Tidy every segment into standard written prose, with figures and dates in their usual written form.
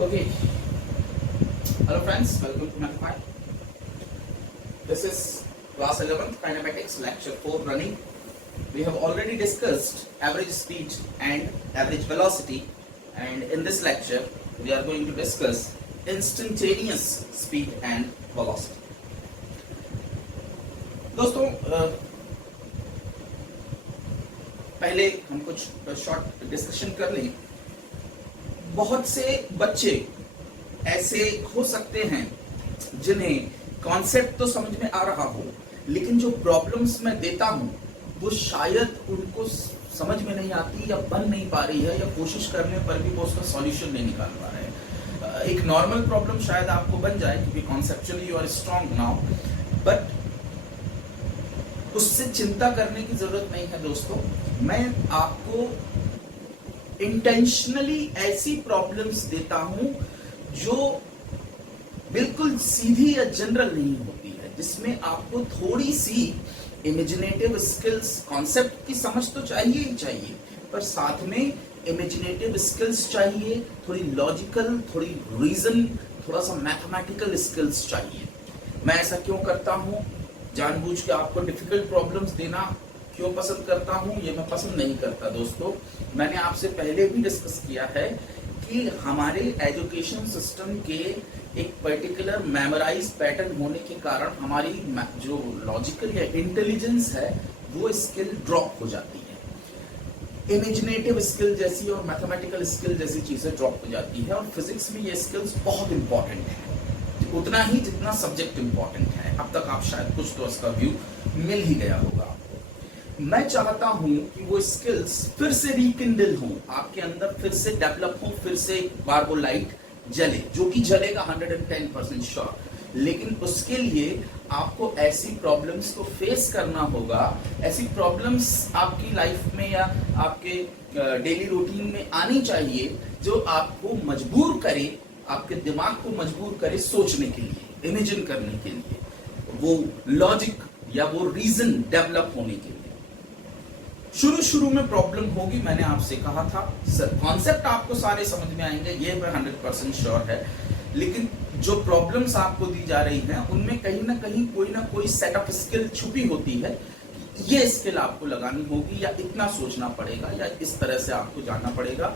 Okay. Hello friends, welcome to Mathematics. This is class 11th kinematics lecture 4 running. We have already discussed average speed and average velocity, and in this lecture we are going to discuss instantaneous speed and velocity. दोस्तों पहले हम कुछ short discussion कर लें। बहुत से बच्चे ऐसे हो सकते हैं जिन्हें कॉन्सेप्ट तो समझ में आ रहा हो, लेकिन जो प्रॉब्लम्स मैं देता हूं वो शायद उनको समझ में नहीं आती या बन नहीं पा रही है, या कोशिश करने पर भी वो उसका सॉल्यूशन नहीं निकाल पा रहे हैं। एक नॉर्मल प्रॉब्लम शायद आपको बन जाए क्योंकि conceptually you are strong now, but उससे चिंता करने की जरूरत नहीं है दोस्तों। मैं आपको इंटेंशनली ऐसी प्रॉब्लम्स देता हूं जो बिल्कुल सीधी या जनरल नहीं होती है, जिसमें आपको थोड़ी सी इमेजिनेटिव स्किल्स, कॉन्सेप्ट की समझ तो चाहिए ही चाहिए, पर साथ में इमेजिनेटिव स्किल्स चाहिए, थोड़ी लॉजिकल, थोड़ी रीजन, थोड़ा सा मैथमेटिकल स्किल्स चाहिए। मैं ऐसा क्यों करता हूं? जानबूझ के आपको डिफिकल्ट प्रॉब्लम्स देना क्यों पसंद करता हूं? ये मैं पसंद नहीं करता दोस्तों। मैंने आपसे पहले भी डिस्कस किया है कि हमारे एजुकेशन सिस्टम के एक पर्टिकुलर मेमोराइज पैटर्न होने के कारण हमारी जो लॉजिकल या इंटेलिजेंस है वो स्किल ड्रॉप हो जाती है। इमेजिनेटिव स्किल जैसी और मैथमेटिकल स्किल जैसी चीजें ड्रॉप हो जाती है, और फिजिक्स में ये स्किल्स बहुत इंपॉर्टेंट है, उतना ही जितना सब्जेक्ट इंपॉर्टेंट है। अब तक आप शायद कुछ तो इसका व्यू मिल ही गया होगा आपको। मैं चाहता हूं कि वो स्किल्स फिर से रिकिंडल हो, आपके अंदर फिर से डेवलप हो, फिर से एक बार वो लाइट जले, जो कि जलेगा 110% श्योर। लेकिन उसके लिए आपको ऐसी प्रॉब्लम्स को फेस करना होगा, ऐसी प्रॉब्लम्स आपकी लाइफ में या आपके डेली रूटीन में आनी चाहिए जो आपको मजबूर करे, आपके दिमाग को मजबूर करे सोचने के लिए, इमेजिन करने के लिए, वो लॉजिक या वो रीजन डेवलप होने के लिए। शुरू में प्रॉब्लम होगी, मैंने आपसे कहा था सर, कॉन्सेप्ट आपको सारे समझ में आएंगे, ये मैं 100% श्योर है, लेकिन जो प्रॉब्लम्स आपको दी जा रही हैं उनमें कहीं ना कोई सेट ऑफ स्किल छुपी होती है। ये स्किल आपको लगानी होगी, या इतना सोचना पड़ेगा, या इस तरह से आपको जानना पड़ेगा।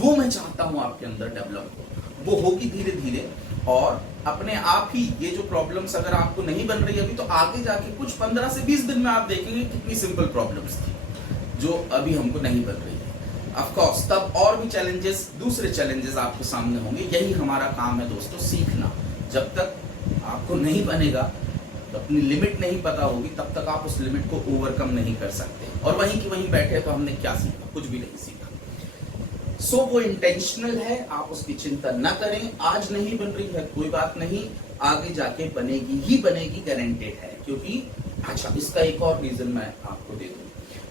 वो मैं चाहता हूं आपके अंदर डेवलप हो, वो होगी धीरे धीरे, और अपने आप ही ये जो प्रॉब्लम्स अगर आपको नहीं बन रही अभी, तो आगे जाके कुछ 15 से 20 दिन में आप देखेंगे कितनी सिंपल प्रॉब्लम्स थी जो अभी हमको नहीं बन रही है। ऑफ कोर्स तब और भी चैलेंजेस, दूसरे चैलेंजेस आपके सामने होंगे। यही हमारा काम है दोस्तों, सीखना। जब तक आपको नहीं बनेगा, तो अपनी लिमिट नहीं पता होगी, तब तक आप उस लिमिट को ओवरकम नहीं कर सकते। और वहीं की वहीं बैठे तो हमने क्या सीखा? कुछ भी नहीं सीखा। सो वो इंटेंशनल है, आप उसकी चिंता न करें। आज नहीं बन रही है कोई बात नहीं, आगे जाके बनेगी ही बनेगी, गारंटेड है। क्योंकि अच्छा, इसका एक और रीजन मैं आपको दे दूं।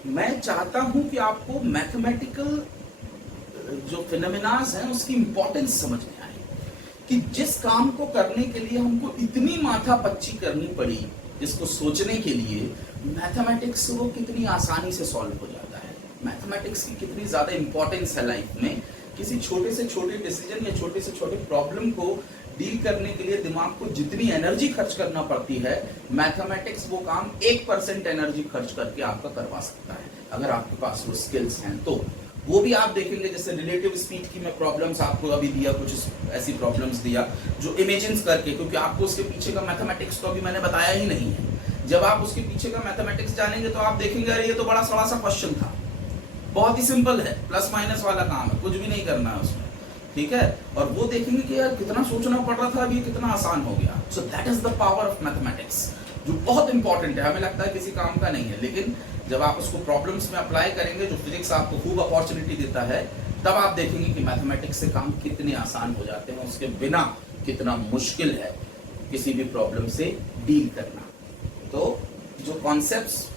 मैं चाहता हूं कि आपको मैथमेटिकल जो फिनोमेनास हैं उसकी इंपॉर्टेंस समझ में आए, कि जिस काम को करने के लिए हमको इतनी माथापच्ची करनी पड़ी, जिसको सोचने के लिए, मैथमेटिक्स वो कितनी आसानी से सॉल्व हो जाता है। मैथमेटिक्स की कितनी ज्यादा इंपॉर्टेंस है लाइफ में। किसी छोटे से छोटे डिसीजन या छोटे से छोटे प्रॉब्लम को डील करने के लिए दिमाग को जितनी एनर्जी खर्च करना पड़ती है, मैथमेटिक्स वो काम 1% एनर्जी खर्च करके आपका करवा सकता है, अगर आपके पास वो स्किल्स हैं तो। वो भी आप देखेंगे, जैसे रिलेटिव स्पीड की मैं प्रॉब्लम्स आपको अभी दिया, कुछ ऐसी प्रॉब्लम्स दिया जो इमेजिन करके, क्योंकि आपको उसके पीछे का मैथमेटिक्स तो अभी मैंने बताया ही नहीं है। जब आप उसके पीछे का मैथमेटिक्स जानेंगे तो आप देखेंगे अरे ये तो बड़ा सड़ा सा क्वेश्चन था, बहुत ही सिंपल है, प्लस माइनस वाला काम है, कुछ भी नहीं करना है उसमें, ठीक है। और वो देखेंगे कि यार कितना सोचना पड़ रहा था, अभी कितना आसान हो गया। So that is the power of mathematics, जो बहुत इंपॉर्टेंट है। हमें लगता है किसी काम का नहीं है, लेकिन जब आप उसको प्रॉब्लम्स में अप्लाई करेंगे, जो फिजिक्स आपको खूब अपॉर्चुनिटी देता है, तब आप देखेंगे कि मैथमेटिक्स से काम कितने आसान हो जाते हैं, उसके बिना कितना मुश्किल है किसी भी प्रॉब्लम से डील करना। तो जो कॉन्सेप्ट्स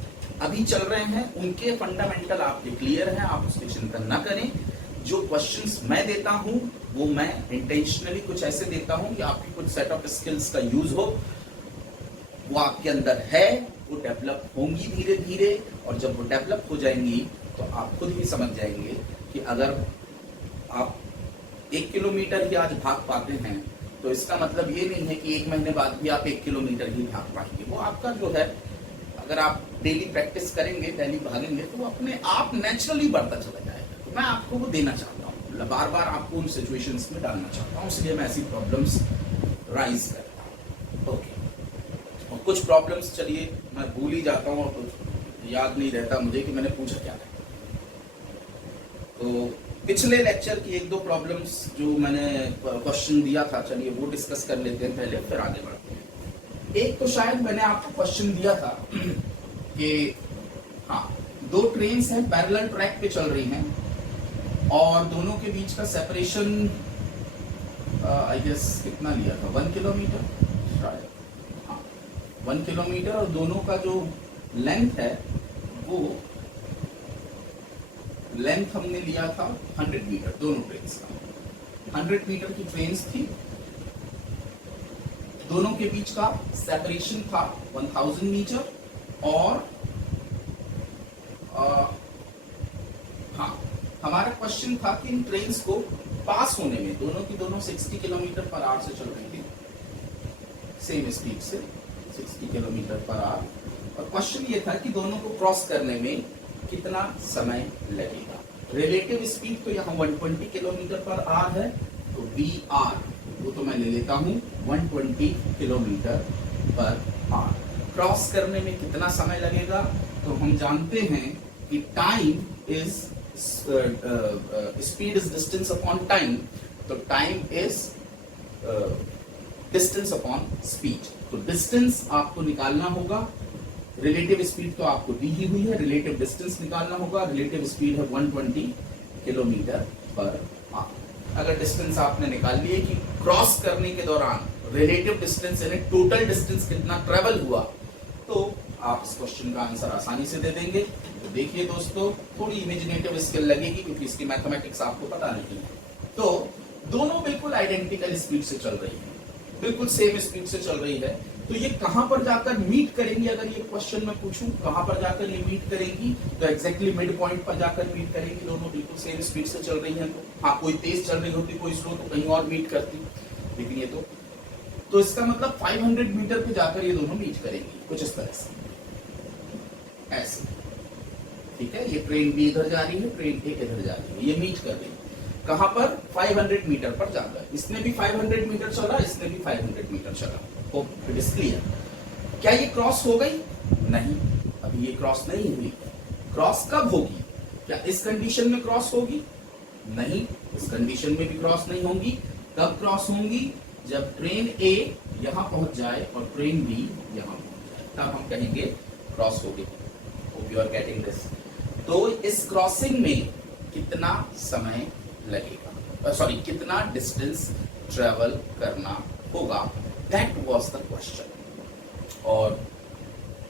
अभी चल रहे हैं उनके फंडामेंटल आपके क्लियर हैं, आप उसकी चिंता न करें। जो क्वेश्चंस मैं देता हूं वो मैं इंटेंशनली कुछ ऐसे देता हूं कि आपकी कुछ सेट ऑफ स्किल्स का यूज हो, वो आपके अंदर है, वो डेवलप होंगी धीरे धीरे, और जब वो डेवलप हो जाएंगी तो आप खुद ही समझ जाएंगे कि अगर आप 1 किलोमीटर ही आज भाग पाते हैं, तो इसका मतलब ये नहीं है कि 1 महीने बाद भी आप 1 किलोमीटर ही भाग पाएंगे। वो आपका जो है, अगर आप डेली प्रैक्टिस करेंगे, डेली भागेंगे, तो वो अपने आप नेचुरली बढ़ता चला जाएगा। तो मैं आपको वो देना चाहता हूँ, बार बार आपको उन सिचुएशंस में डालना चाहता हूँ, इसलिए मैं ऐसी प्रॉब्लम्स राइज करता हूँ। ओके, और कुछ प्रॉब्लम्स चलिए मैं भूल ही जाता हूँ, और कुछ याद नहीं रहता मुझे कि मैंने पूछा क्या था। तो पिछले लेक्चर की 1-2 प्रॉब्लम्स जो मैंने क्वेश्चन दिया था, चलिए वो डिस्कस कर लेते हैं पहले, फिर आगे बढ़ते हैं। एक तो शायद मैंने आपको क्वेश्चन दिया था कि हाँ, 2 ट्रेन्स हैं, पैरेलल ट्रैक पे चल रही हैं, और दोनों के बीच का सेपरेशन आई गेस कितना लिया था, 1 किलोमीटर शायद, हाँ 1 किलोमीटर, और दोनों का जो लेंथ है वो लेंथ हमने लिया था 100 मीटर, दोनों ट्रेन्स का 100 मीटर की ट्रेन्स थी, दोनों के बीच का सेपरेशन था 1000 मीटर, और हाँ, हमारा क्वेश्चन था कि इन ट्रेन्स को पास होने में, दोनों की दोनों 60 किलोमीटर पर आवर से चल रही थी, सेम स्पीड से 60 किलोमीटर पर आवर, और क्वेश्चन ये था कि दोनों को क्रॉस करने में कितना समय लगेगा। रिलेटिव स्पीड तो यहाँ 120 किलोमीटर पर आवर है, तो VR वो तो मैं ले लेता हूँ 120 किलोमीटर पर आवर। क्रॉस करने में कितना समय लगेगा, तो हम जानते हैं कि time is speed is distance upon time, तो time is distance upon speed. तो डिस्टेंस आपको निकालना होगा, रिलेटिव स्पीड तो आपको दी ही हुई है, रिलेटिव डिस्टेंस निकालना होगा। रिलेटिव स्पीड है 120 किलोमीटर पर आवर। अगर डिस्टेंस आपने निकाल लिए कि क्रॉस करने के दौरान रिलेटिव डिस्टेंस यानी टोटल डिस्टेंस कितना ट्रेवल हुआ, तो आप इस क्वेश्चन का आंसर आसानी से दे देंगे। तो देखिए दोस्तों, थोड़ी इमेजिनेटिव स्किल लगेगी क्योंकि इसकी मैथमेटिक्स आपको पता नहीं है। तो दोनों बिल्कुल आइडेंटिकल स्पीड से चल रही है, बिल्कुल सेम स्पीड से चल रही है, तो ये कहां पर जाकर मीट करेंगी, अगर ये क्वेश्चन मैं पूछूं कहां पर जाकर ये मीट करेंगी, तो एग्जैक्टली मिड पॉइंट पर जाकर मीट करेंगी। दोनों बिल्कुल सेम स्पीड से चल रही हैं, तो हाँ, कोई तेज चल रही होती, कोई स्लो, तो कहीं और मीट करती, लेकिन ये तो इसका मतलब 500 मीटर पे जाकर ये दोनों मीट करेंगी, कुछ इस तरह से, ऐसे। ठीक है, ये ट्रेन भी इधर जा रही है, ट्रेन एक इधर जा रही है, ये मीट कर रही है कहां पर, 500 मीटर पर जाकर। इसने भी 500 मीटर चला, इसने भी 500 मीटर चला। Hope it is clear. क्या ये क्रॉस हो गई? नहीं, अभी ये क्रॉस नहीं हुई। क्रॉस कब होगी? क्या इस कंडीशन में क्रॉस होगी? नहीं, इस कंडीशन में भी क्रॉस नहीं होगी। कब क्रॉस होंगी? जब ट्रेन ए यहां पहुंच जाए और ट्रेन बी यहां पहुंच जाए, तब हम कहेंगे क्रॉस हो गई। Hope you are getting this. तो इस क्रॉसिंग में कितना समय लगेगा, सॉरी कितना डिस्टेंस ट्रेवल करना होगा, दैट वाज द क्वेश्चन। और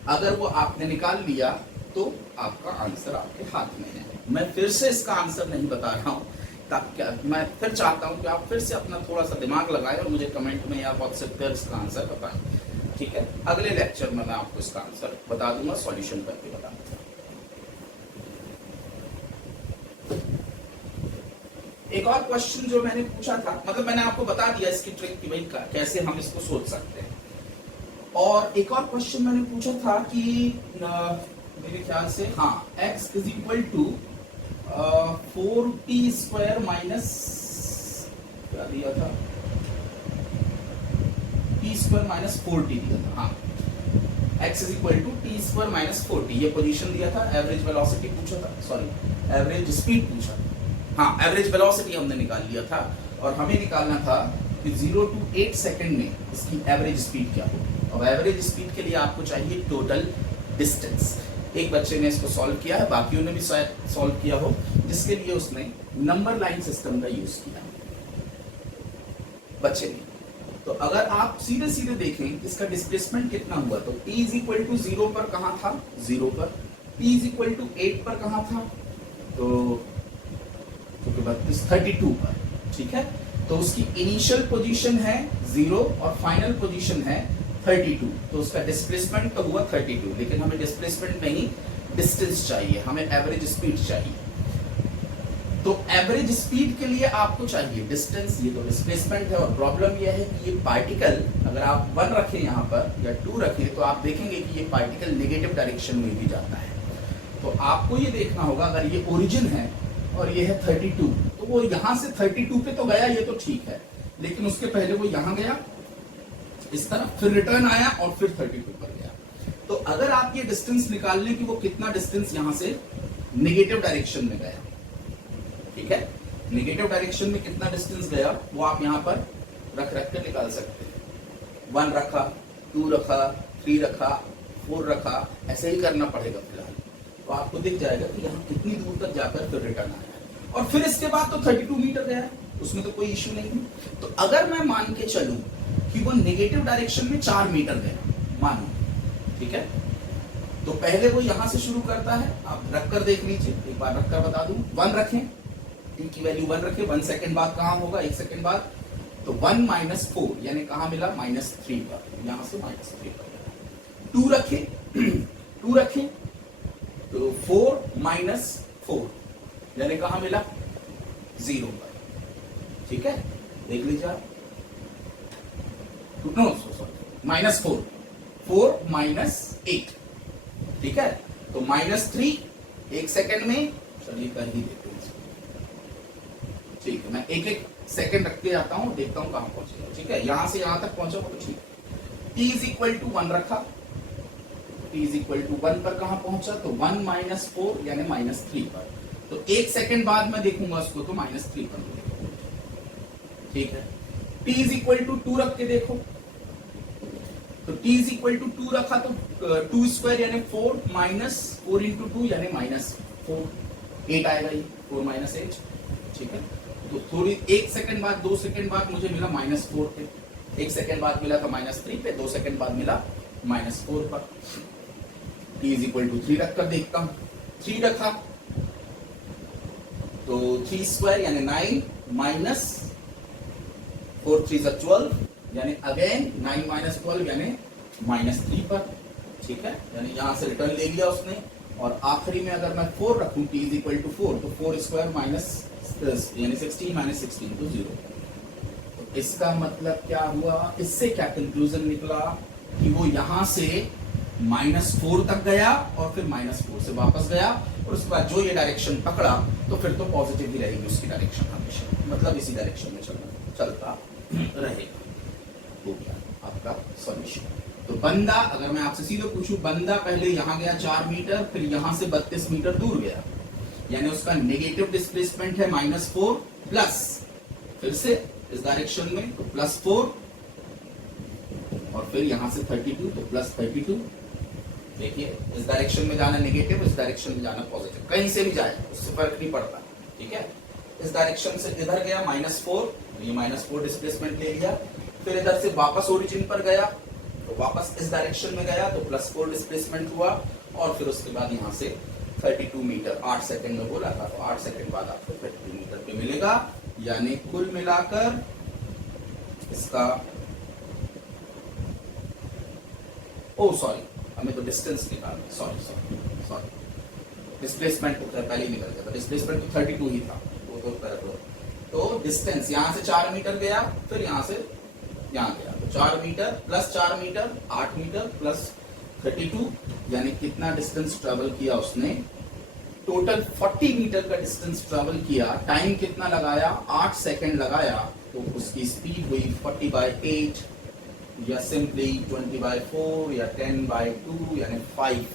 अगर वो आपने निकाल लिया तो आपका आंसर आपके हाथ में है। मैं फिर से इसका आंसर नहीं बता रहा हूं, ताकि मैं फिर चाहता हूं कि आप फिर से अपना थोड़ा सा दिमाग लगाएं और मुझे कमेंट में या व्हाट्सएप पर इसका आंसर बताएं। ठीक है, अगले लेक्चर में मैं आपको इसका आंसर बता दूंगा, सॉल्यूशन करके बता दूंगा। एक और क्वेश्चन जो मैंने पूछा था, मतलब मैंने आपको बता दिया इसकी ट्रिक कि भाई कैसे हम इसको सोच सकते हैं। और एक और क्वेश्चन मैंने पूछा था कि मेरे ख्याल से हाँ, x is equal to 4t square minus क्या दिया था, t स्क्वायर माइनस 4t दिया था। हाँ, x is equal to t square minus 4t, ये पोजीशन दिया था। एवरेज वेलोसिटी पूछा था, सॉरी एवरेज स्पीड पूछा था। हाँ, एवरेज वेलोसिटी हमने निकाल लिया था, और हमें निकालना था कि 0 to 8 सेकंड में इसकी एवरेज स्पीड क्या हो। अब एवरेज स्पीड के लिए आपको चाहिए टोटल डिस्टेंस। एक बच्चे ने इसको सॉल्व किया है, बाकियों ने भी शायद सॉल्व किया हो, जिसके लिए उसने नंबर लाइन सिस्टम का यूज किया बच्चे ने। तो अगर आप सीधे सीधे देखें इसका डिस्प्लेसमेंट कितना हुआ, तो t इज इक्वल टू 0 पर कहाँ था, 0 पर। t इज इक्वल टू 8 पर कहाँ था, तो 32 पर। ठीक है, तो उसकी इनिशियल पोजीशन है 0 और फाइनल पोजीशन है 32, तो उसका डिस्प्लेसमेंट तो हुआ 32, लेकिन हमें डिस्प्लेसमेंट नहीं डिस्टेंस चाहिए, हमें एवरेज स्पीड चाहिए। तो एवरेज स्पीड के लिए आपको चाहिए डिस्टेंस, ये तो डिस्प्लेसमेंट है। और प्रॉब्लम ये है कि ये पार्टिकल अगर आप 1 रखें यहाँ पर या 2 रखें तो आप देखेंगे कि ये पार्टिकल नेगेटिव डायरेक्शन में भी जाता है। तो आपको ये देखना होगा, अगर ये ओरिजिन है और ये है 32, तो वो यहाँ से 32 पे तो गया, ये तो ठीक है, लेकिन उसके पहले वो यहाँ गया इस तरफ, फिर रिटर्न आया और फिर 32 पर गया। तो अगर आप ये डिस्टेंस निकाल लें कि वो कितना डिस्टेंस यहाँ से नेगेटिव डायरेक्शन में गया, ठीक है, नेगेटिव डायरेक्शन में कितना डिस्टेंस गया वो आप यहाँ पर रख रख के निकाल सकते हैं। 1 रखा, 2 रखा, 3 रखा, 4 रखा, ऐसे ही करना पड़ेगा फिलहाल। तो आपको दिख जाएगा कि यहाँ कितनी दूर तक जाकर फिर रिटर्न आया, और फिर इसके बाद तो 32 मीटर गया है, उसमें तो कोई इश्यू नहीं है। तो अगर मैं मान के चलूं कि वो नेगेटिव डायरेक्शन में 4 मीटर गया, मानो, ठीक है, तो पहले वो यहां से शुरू करता है, आप रखकर देख लीजिए, एक बार रखकर बता दूं। 1 रखें, टी की वैल्यू 1 रखें, 1 सेकंड बाद कहां होगा, 1 सेकंड बाद, तो 1 - 4 यानी कहां मिला, -3 पर, यहां से -3 पर। 2 रखें 2 रखें तो 4 - 4 यानी कहां मिला, 0 पर, ठीक है, देख लीजिए आप। नो सॉरी, -4 -8, ठीक है, तो -3 1 सेकंड में, चलिए कर ही देते हैं, ठीक है, मैं एक सेकंड रख के जाता हूं, देखता हूं कहां पहुंचेगा, ठीक है, यहां से यहां तक पहुंचा तो ठीक। t = 1 रखा, t = 1 पर कहां पहुंचा, तो 1 - 4 यानी -3 पर, तो 1 सेकंड बाद मैं देखूंगा उसको तो -3 पर मिलेगा, ठीक है। t = 2 रख के देखो, तो t = 2 रखा तो 2 स्क्वायर यानी 4 - 4 × 2 यानी -4, 8 आएगा ये, 4 - 8, ठीक है। तो थोड़ी 1 सेकंड बाद, 2 सेकंड बाद मुझे मिला -4 पे, 1 सेकंड बाद मिला था -3 पे, 2 सेकंड बाद मिला -4 पर। t = 3 रखकर देखता हूं, 3 रखा तो 3 स्क्वायर यानी 9 - 4 3 = 12 यानी अगेन 9 - 12 यानी -3 पर, ठीक है, यानी यहां से रिटर्न ले लिया उसने। और आखिरी में अगर मैं 4 रखूं, t = 4, तो 4 स्क्वायर माइनस यानी 16 - 16 तो 0। तो इसका मतलब क्या हुआ, इससे क्या कंक्लूजन निकला कि वो यहां से -4 तक गया और फिर -4 से वापस गया, और उसके बाद जो ये डायरेक्शन पकड़ा तो फिर तो पॉजिटिव ही रहेगी उसकी डायरेक्शन हमेशा, मतलब इसी डायरेक्शन में चलता रहेगा। हो गया आपका सॉल्यूशन। तो बंदा, अगर मैं आपसे सीधे पूछूं, बंदा पहले यहां गया 4 मीटर, फिर यहां से 32 मीटर दूर गया, यानी उसका नेगेटिव डिस्प्लेसमेंट है -4 प्लस, फिर से इस डायरेक्शन में तो +4, और फिर यहां से 32 तो +32। देखिए, इस डायरेक्शन में जाना नेगेटिव, इस डायरेक्शन में जाना पॉजिटिव, कहीं से भी जाए उससे फर्क नहीं पड़ता, ठीक है। इस डायरेक्शन से इधर गया -4, ये -4 डिस्प्लेसमेंट ले लिया, फिर इधर से वापस ओरिजिन पर गया तो वापस इस डायरेक्शन में गया तो +4 डिस्प्लेसमेंट हुआ, और फिर उसके बाद यहाँ से 32 मीटर 8 सेकंड में बोला था, तो 8 सेकंड बाद आपको 32 मीटर पे मिलेगा, यानी कुल मिलाकर इसका, ओ सॉरी, हमें तो डिस्टेंस निकालना, सॉरी डिस्प्लेसमेंट तो पहले ही निकल गया था, डिस्प्लेसमेंट तो 32 ही था, तो डिस्टेंस यहां से 4 मीटर गया, फिर यहां से यहां गया, तो 4 metre plus 4 metre 8 metre plus 32, यानी कितना डिस्टेंस ट्रेवल किया उसने, टोटल 40 मीटर का डिस्टेंस ट्रेवल किया। टाइम कितना लगाया, 8 सेकंड लगाया, तो उसकी स्पीड हुई 40/8 या सिंपली 20/4 या 10/2 यानी 5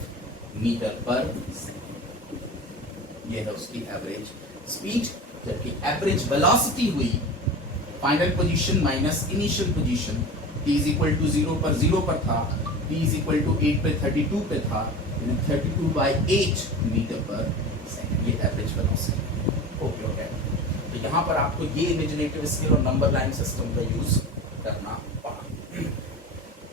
मीटर पर सेकंड। ये है उसकी एवरेज स्पीड, जबकि एवरेज वेलोसिटी हुई final position minus initial position, t = 0 पर 0 पर था, t = 8 पे 32 पे था, 32/8 मीटर पर सेकंड, ये एवरेज वेलोसिटी। ओके, तो यहाँ पर आपको ये इमेजिनेटिव स्केल और नंबर लाइन सिस्टम का यूज करना पड़ा।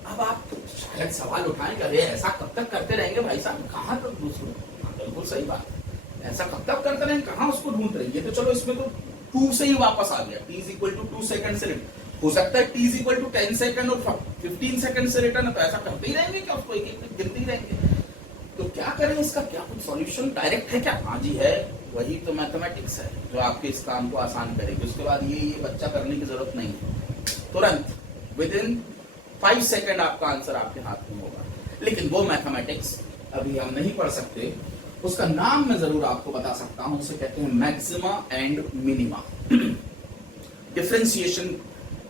अब आप शायद सवाल उठाएं, अरे ऐसा कब तक करते रहेंगे भाई साहब, कहाँ तक दूसरों, बिल्कुल सही बात, ऐसा कब तक करते रहेंगे, कहाँ उसको ढूंढ रहे हैं। ये तो चलो इसमें तो 2 से ही वापस आ गया, t = 2 सेकंड से रिटर्न हो सकता है, t = 10 सेकंड और 15 सेकंड से रिटर्न, तो ऐसा करते ही रहेंगे क्या, उसको एक एक गिनते ही रहेंगे। तो क्या करें, इसका क्या कुछ सॉल्यूशन डायरेक्ट है क्या? हाँ जी है, वही तो मैथमेटिक्स है जो आपके इस काम को आसान करेगी। उसके बाद ये बच्चा करने की जरूरत नहीं है, तुरंत विद इन 5 सेकेंड आपका आंसर आपके हाथ में होगा। लेकिन वो मैथमेटिक्स अभी हम नहीं पढ़ सकते, उसका नाम मैं जरूर आपको बता सकता हूं, उसे कहते हैं मैक्सिमा एंड मिनिमा। डिफरेंशिएशन,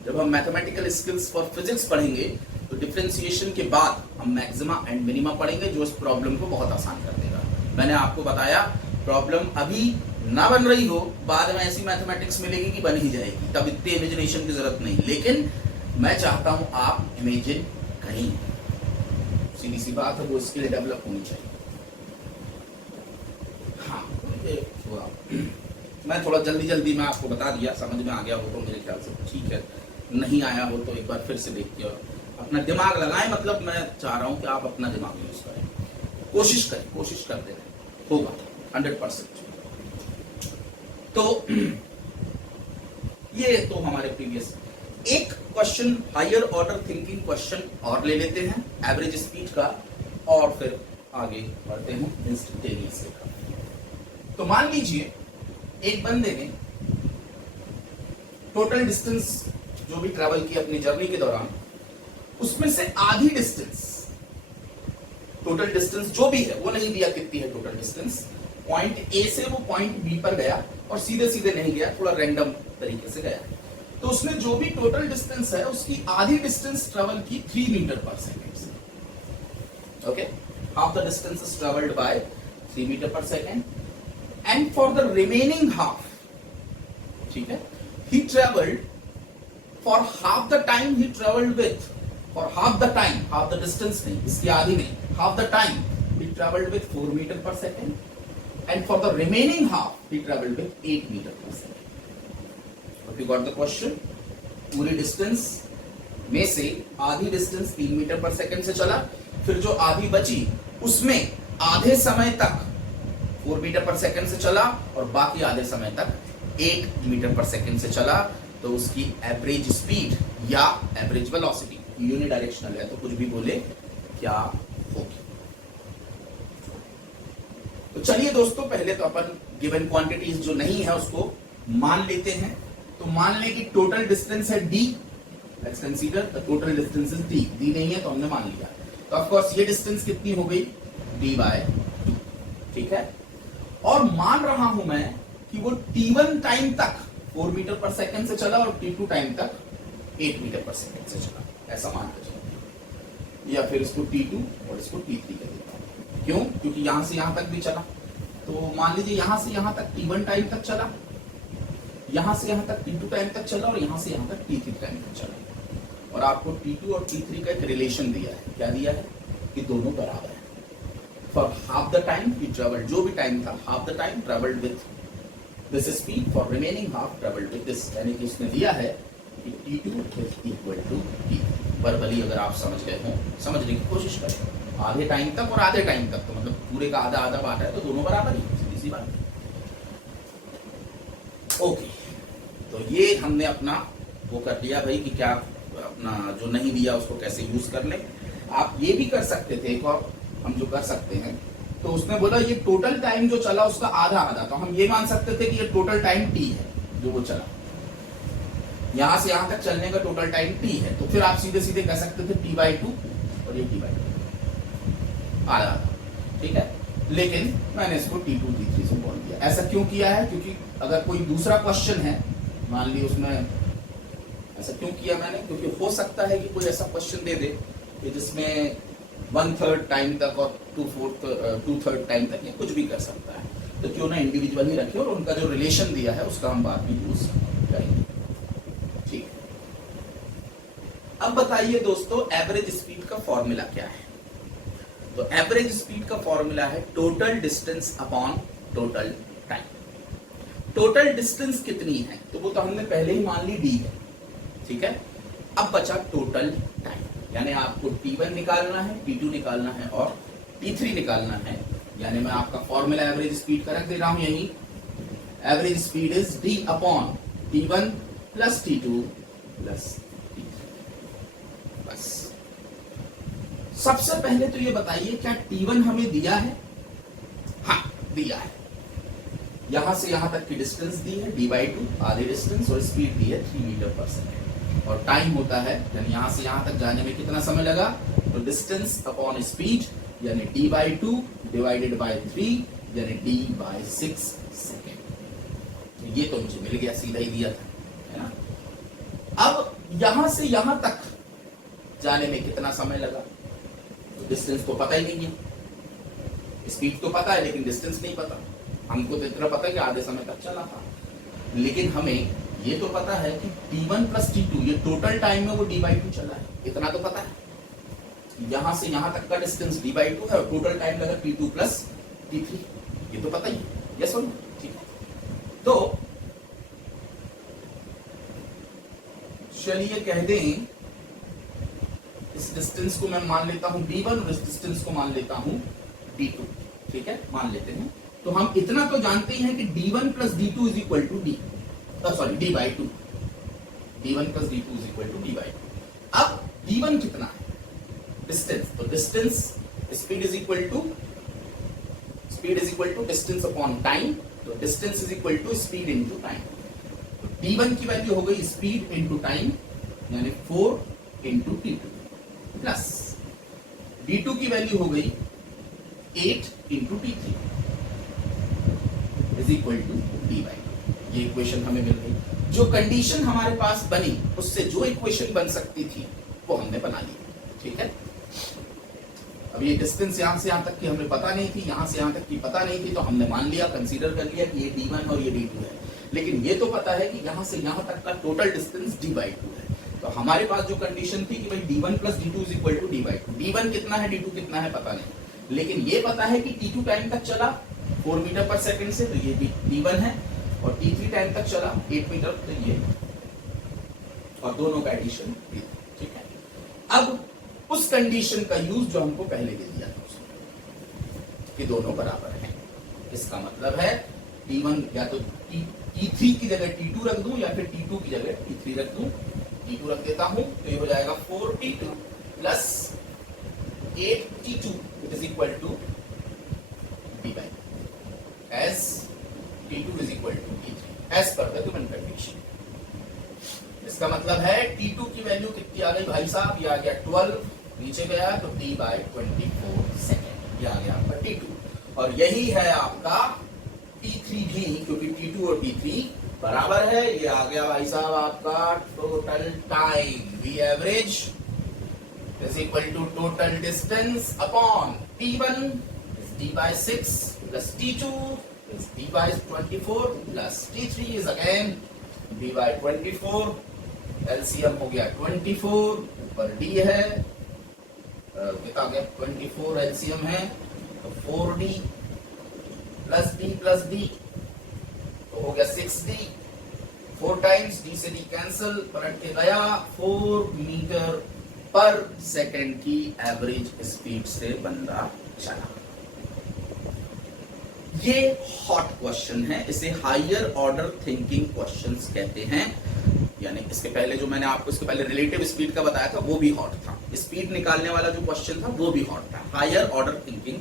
जब हम मैथमेटिकल स्किल्स फॉर फिजिक्स पढ़ेंगे तो डिफरेंशिएशन के बाद हम मैक्सिमा एंड मिनिमा पढ़ेंगे, जो इस प्रॉब्लम को बहुत आसान कर देगा। मैंने आपको बताया प्रॉब्लम अभी ना बन रही हो, बाद में ऐसी मैथमेटिक्स मिलेगी कि बन ही जाएगी, तब इतने इमेजिनेशन की जरूरत नहीं। लेकिन मैं चाहता हूं आप इमेजिन करें, सीधी सी बात है, वो स्किल डेवलप होनी चाहिए। हाँ, मैं थोड़ा जल्दी में आपको बता दिया, समझ में आ गया हो तो मेरे ख्याल से ठीक है, नहीं आया हो तो एक बार फिर से देखिए और अपना दिमाग लगाएं। मतलब मैं चाह रहा हूं कि आप अपना दिमाग यूज करें, कोशिश करते रहें, होगा 100%। तो ये तो हमारे प्रीवियस, एक question higher order thinking question और ले लेते हैं एवरेज स्पीड का, और फिर आगे बढ़ते हैं इंस्टेंटेनियस का। तो मान लीजिए एक बंदे ने टोटल डिस्टेंस जो भी ट्रेवल की अपनी जर्नी के दौरान, उसमें से आधी डिस्टेंस, टोटल डिस्टेंस जो भी है वो नहीं दिया कितनी है टोटल डिस्टेंस, पॉइंट ए से वो पॉइंट बी पर गया और सीधे नहीं गया, थोड़ा रैंडम तरीके से गया। तो उसने जो भी टोटल डिस्टेंस है उसकी आधी डिस्टेंस ट्रेवल की 3 मीटर पर सेकेंड से। Okay, half the distance is travelled by 3 metre per second, and for the remaining half, ठीक है, he traveled for half the time he traveled with, for half the time, half the distance नहीं, इसकी आधी नहीं, half the time he traveled with 4 meter per second, and for the remaining half he traveled with 8 meter per second. Hope you got the question? पूरी distance में से आधी distance 3 metre पर second से चला, फिर जो आधी बची उसमें आधे समय तक 4 मीटर पर सेकंड से चला और बाकी आधे समय तक 8 मीटर पर सेकंड से चला। तो उसकी एवरेज स्पीड या एवरेज वेलोसिटी, यूनिडायरेक्शनल है तो कुछ भी बोले, क्या होगी? तो चलिए दोस्तों, पहले तो अपन गिवन क्वांटिटीज जो नहीं है उसको मान लेते हैं। तो मान लें कि टोटल डिस्टेंस है d, let's consider the total distance is d नहीं है तो हमने मान लिया। तो ऑफ कोर्स ये डिस्टेंस कितनी हो गई, d/2, ठीक है। और मान रहा हूं मैं कि वो t1 टाइम तक 4 मीटर पर सेकंड से चला और t2 टाइम तक 8 मीटर पर सेकंड से चला, ऐसा मान कर चलिए, या फिर इसको t2 और इसको t3 कर देता हूं। क्यों? क्योंकि यहां से यहां तक भी चला, तो मान लीजिए यहां से यहां तक t1 टाइम तक चला, यहां से यहां तक t2 टाइम तक चला और यहां से यहां तक t3 टाइम तक चला। और आपको t2 और t3 का एक रिलेशन दिया है, क्या दिया है कि दोनों बराबर है। फॉर हाफ द टाइम ही ट्रेवल्ड, जो भी टाइम था half the time travelled with this speed, for remaining half travelled with this, यानी कि इसने दिया है कि t2 is equal to t। Verbally अगर आप समझ गए हो, समझने की कोशिश करें, आधे टाइम तक और आधे टाइम तक, तो मतलब पूरे का आधा आधा बांटा है तो दोनों बराबर ही, सीधी सी बात है। ओके, तो ये हमने अपना वो कर लिया भाई कि क्या अपना जो नहीं दिया उसको कैसे यूज कर ले। आप ये भी कर सकते थे, एक और हम जो कर सकते हैं, तो उसने बोला ये टोटल टाइम जो चला उसका आधा आधा, तो हम ये मान सकते थे कि ये टोटल टाइम t है जो वो चला, यहां से यहां तक चलने का टोटल टाइम t है। तो फिर आप सीधे सीधे कह सकते थे t/2 और ये t/2 आधा आधा, ठीक है। लेकिन मैंने इसको t2 t3 से बोल दिया। ऐसा क्यों किया है? क्योंकि अगर कोई दूसरा क्वेश्चन है, मान ली उसमें, ऐसा क्यों किया मैंने? क्योंकि हो सकता है कि कोई ऐसा क्वेश्चन दे दे कि जिसमें 1/3 टाइम तक और 2/3 टाइम तक, या कुछ भी कर सकता है, तो क्यों ना इंडिविजुअल ही रखे और उनका जो रिलेशन दिया है उसका हम बाद में यूज करेंगे, ठीक। अब बताइए दोस्तों, एवरेज स्पीड का फॉर्मूला क्या है? तो एवरेज स्पीड का फॉर्मूला है total distance upon total time. Total distance कितनी है तो वो तो हमने पहले ही मान ली d है, ठीक है। अब बचा टोटल टाइम, यानी आपको t1 निकालना है, t2 निकालना है और t3 निकालना है। यानी मैं आपका फॉर्मूला एवरेज स्पीड का रख दे रहा हूं यही, average speed is d upon t1 plus t2 plus t3। बस सबसे पहले तो ये बताइए क्या t1 हमें दिया है? हाँ दिया है। यहां से यहां तक की डिस्टेंस दी है d/2 आधी डिस्टेंस, और स्पीड दी है 3 मीटर पर सेकेंड, और टाइम होता है यानी यहां से यहां तक जाने में कितना समय लगा, तो डिस्टेंस अपॉन स्पीड यानी d/2 डिवाइडेड बाय 3 यानी d/6 सेकेंड। ये तो मुझे मिल गया, सीधा ही दिया था, है ना। अब यहां से यहां तक जाने में कितना समय लगा, तो डिस्टेंस तो पता ही नहीं है, स्पीड तो पता है लेकिन डिस्टेंस नहीं पता। हमको तो इतना पता है कि आधे समय तक चला था, लेकिन हमें ये तो पता है कि t1 प्लस t2 ये टोटल टाइम में वो d/2 चला है, इतना तो पता है। यहां से यहां तक का डिस्टेंस d/2 है और टोटल टाइम लगा t2 प्लस t3, ये तो पता ही है, यस और नो, ठीक है। तो चलिए कह दें इस डिस्टेंस को मैं मान लेता हूं d1 और इस डिस्टेंस को मान लेता हूं d2, ठीक है, मान लेते हैं। तो हम इतना तो जानते ही हैं कि d1 plus d2 is equal to d/2, d1 plus d2 is equal to d/2। अब d1 कितना है, डिस्टेंस, तो distance speed is equal to distance upon time, तो distance is equal to speed into time. तो d1 की value हो गई speed into time यानी 4 इनटू t2 प्लस d2 की वैल्यू हो गई 8 into t3 is equal to d/2। ये इक्वेशन हमें मिल गई। जो कंडीशन हमारे पास बनी उससे जो इक्वेशन बन सकती थी वो हमने बना ली, ठीक है। अब ये डिस्टेंस यहां से यहां तक की हमें पता नहीं थी, यहां से यहां तक की पता नहीं थी, तो हमने मान लिया, कंसीडर कर लिया कि ये d1 और ये d2 है, लेकिन ये तो पता है कि यहां से यहां तक का टोटल डिस्टेंस d/2 है। तो हमारे पास जो कंडीशन थी कि भाई d1 plus d2 is equal to d/2, d1 कितना है d2 कितना है पता नहीं, लेकिन ये पता है कि t2 टाइम तक चला 4 मीटर पर सेकंड से, तो ये d1 है, और t3 टाइम तक चला 8 मीटर, तो ये, और दोनों का एडिशन, ठीक है। अब उस कंडीशन का यूज जो हमको पहले दे दिया था कि दोनों बराबर हैं, इसका मतलब है t1 या तो t3 की जगह t2 रख दूं या फिर t2 की जगह t3 रख दूं, t2 रख देता हूं तो ये हो जाएगा 4t2 plus 8t2 is equal to d/2 as t2 is equal to t3 as per the given condition। इसका मतलब है t2 की वैल्यू कितनी आ गई भाई साहब, ये आ गया 12, नीचे गया तो t/24 सेकेंड, ये आ गया आपका t2, और यही है आपका t3 भी, क्योंकि t2 और t3 बराबर है। ये आ गया भाई साहब आपका total time, v average is equal to total distance upon t1 is d/6 plus t2 is d/24 plus t3 is again d/24, LCM हो गया 24, ऊपर d है, कितना गया 24 LCM है, तो 4d प्लस d तो हो गया 6d, 4 टाइम्स d से d कैंसिल, पलट के गया 4 मीटर पर सेकेंड की एवरेज स्पीड से बंदा चला। ये हॉट क्वेश्चन है, इसे हायर ऑर्डर थिंकिंग क्वेश्चंस कहते हैं। यानी इसके पहले जो मैंने आपको इसके पहले रिलेटिव स्पीड का बताया था वो भी हॉट था, स्पीड निकालने वाला जो क्वेश्चन था वो भी हॉट था। Higher order thinking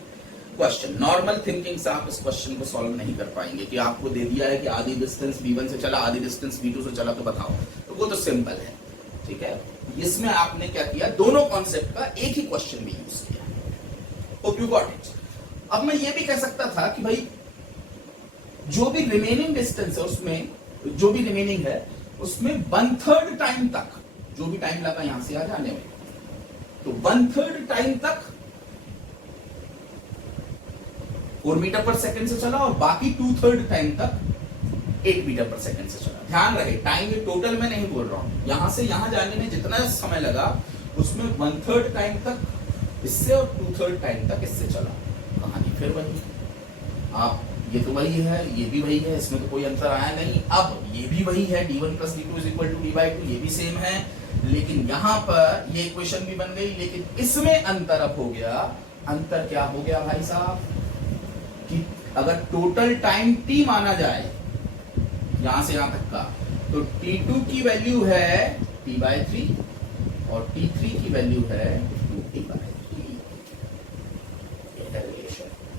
question, normal thinking से आप इस क्वेश्चन को सॉल्व नहीं कर पाएंगे कि आपको दे दिया है कि आधी डिस्टेंस v1 से चला, आधी डिस्टेंस v2 से चला, तो बताओ, तो वो तो सिंपल है, ठीक है। इसमें आपने क्या किया, दोनों कॉन्सेप्ट का एक ही क्वेश्चन भी यूज किया। Hope you got it. अब मैं ये भी कह सकता था कि भाई जो भी रिमेनिंग डिस्टेंस है उसमें, जो भी रिमेनिंग है उसमें 1/3 टाइम तक, जो भी टाइम लगा यहां से आ जाने में, तो 1/3 टाइम तक 4 मीटर पर सेकंड से चला और बाकी 2/3 टाइम तक 8 मीटर पर सेकंड से चला। ध्यान रहे टाइम ये टोटल में नहीं बोल रहा हूं, यहां से यहां जाने में जितना समय लगा उसमें 1/3 टाइम तक इससे और 2/3 टाइम तक इससे चला। कहानी फिर वही, आप ये तो वही है, ये भी वही है, इसमें तो कोई अंतर आया नहीं। अब ये भी वही है, d1 plus d2 is equal to d/2, ये भी सेम है, लेकिन यहां पर ये इक्वेशन भी बन गई, लेकिन इसमें अंतर अब हो गया। अंतर क्या हो गया भाई साहब, कि अगर टोटल टाइम t माना जाए यहां से यहां तक का, तो t2 की वैल्यू है t/3 और t3 की वैल्यू है 2t/3।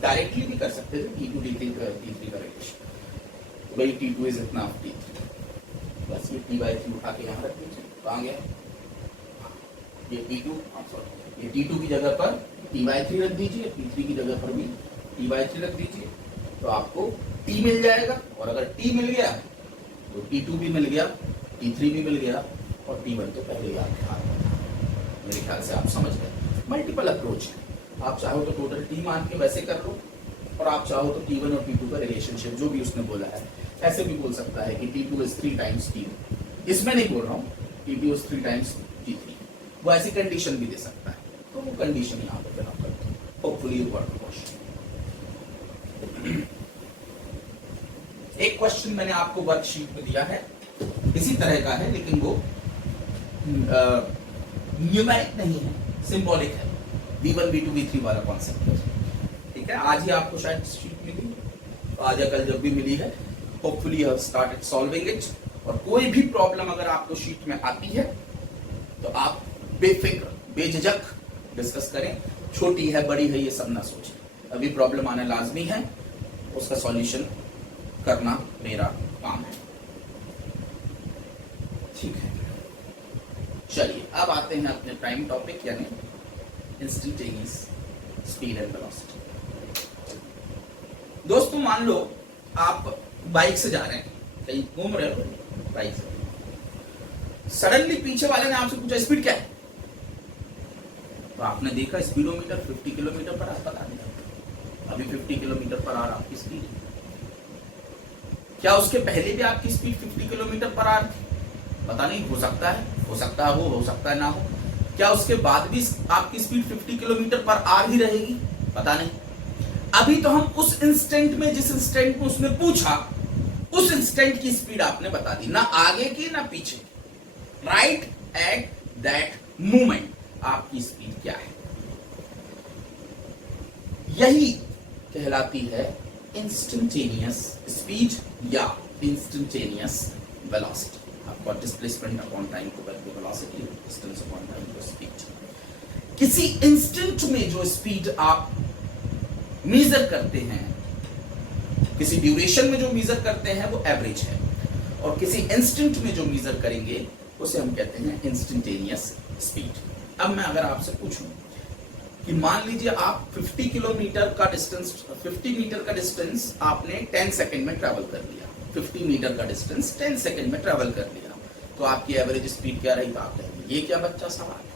डायरेक्टली भी कर सकते थे t2 t3 का रिलेशन, भाई T2 इज इतना T3, बस ये T/3 उठा के यहाँ रख दीजिए। कहाँ गया ये T2, सॉरी ये T2 की जगह पर T/3 रख दीजिए, T3 की जगह पर भी T/3 रख दीजिए, तो आपको T मिल जाएगा। और अगर T मिल गया तो T2 भी मिल गया, T3 भी मिल गया, और T1 तो पहले ही आपके हाथ में था। मेरे ख्याल से आप समझ गए। मल्टीपल अप्रोच है, आप चाहो तो टोटल T मान के वैसे कर लो, और आप चाहो तो T1 और T2 का रिलेशनशिप जो भी उसने बोला है ऐसे भी बोल सकता है कि T2 is 3 times T1। इसमें नहीं बोल रहा हूँ T2 is 3 times T3, वो ऐसी कंडीशन भी दे सकता है, तो वो कंडीशन यहाँ पर फिल करते हैं। Hopefully you got the question. एक क्वेश्चन मैंने आपको वर्कशीट में दिया है, इसी तरह का है, लेकिन वो न्यूमेरिक नहीं है, सिंबॉलिक है। V1 V2 V3 वाला कॉन्सेप्ट है, ठीक है। आज ही आपको शायद शीट मिली, आज या कल जब भी मिली है, hopefully you have started solving it. और कोई भी प्रॉब्लम अगर आपको शीट में आती है तो आप बेफिक्र बेझिझक डिस्कस करें। छोटी है बड़ी है ये सब ना सोचें, अभी प्रॉब्लम आना लाजमी है, उसका सॉल्यूशन करना मेरा काम है, ठीक है। चलिए अब आते हैं अपने प्राइम टॉपिक यानी इंस्टेंटेनियस स्पीड एंड वेलोसिटी। दोस्तों मान लो आप बाइक से जा रहे हैं, कहीं घूम रहे हो बाइक से, सडनली पीछे वाले ने आपसे पूछा स्पीड क्या है, तो आपने देखा स्पीडोमीटर 50 किलोमीटर पर आर बता दिया, अभी 50 किलोमीटर पर आर आपकी स्पीड है। क्या उसके पहले भी आपकी स्पीड 50 किलोमीटर पर आर थी? पता नहीं, हो सकता है हो सकता है ना हो। क्या उसके बाद भी आपकी स्पीड 50 किलोमीटर पर आर ही रहेगी? पता नहीं। अभी तो हम उस इंस्टेंट में, जिस इंस्टेंट में उसने पूछा, उस इंस्टेंट की स्पीड आपने बता दी, ना आगे की ना पीछे। राइट एट दैट मोमेंट आपकी स्पीड क्या है, यही कहलाती है इंस्टेंटेनियस स्पीड या इंस्टेंटेनियस वेलोसिटी। आपको डिस्प्लेसमेंट अपॉन टाइम को वेलोसिटी, डिस्टेंस अपॉन टाइम को स्पीड। किसी इंस्टेंट में जो स्पीड आप मेजर करते हैं, किसी ड्यूरेशन में जो मेजर करते हैं वो एवरेज है, और किसी इंस्टेंट में जो मेजर करेंगे उसे हम कहते हैं इंस्टेंटेनियस स्पीड। अब मैं अगर आपसे पूछूं कि मान लीजिए आप 50 किलोमीटर का डिस्टेंस, 50 मीटर का डिस्टेंस आपने 10 सेकंड में ट्रैवल कर लिया, 50 मीटर का डिस्टेंस 10 सेकंड में ट्रैवल कर लिया, तो आपकी एवरेज स्पीड क्या रही? तो आप कहेंगे ये क्या बच्चा सवाल है,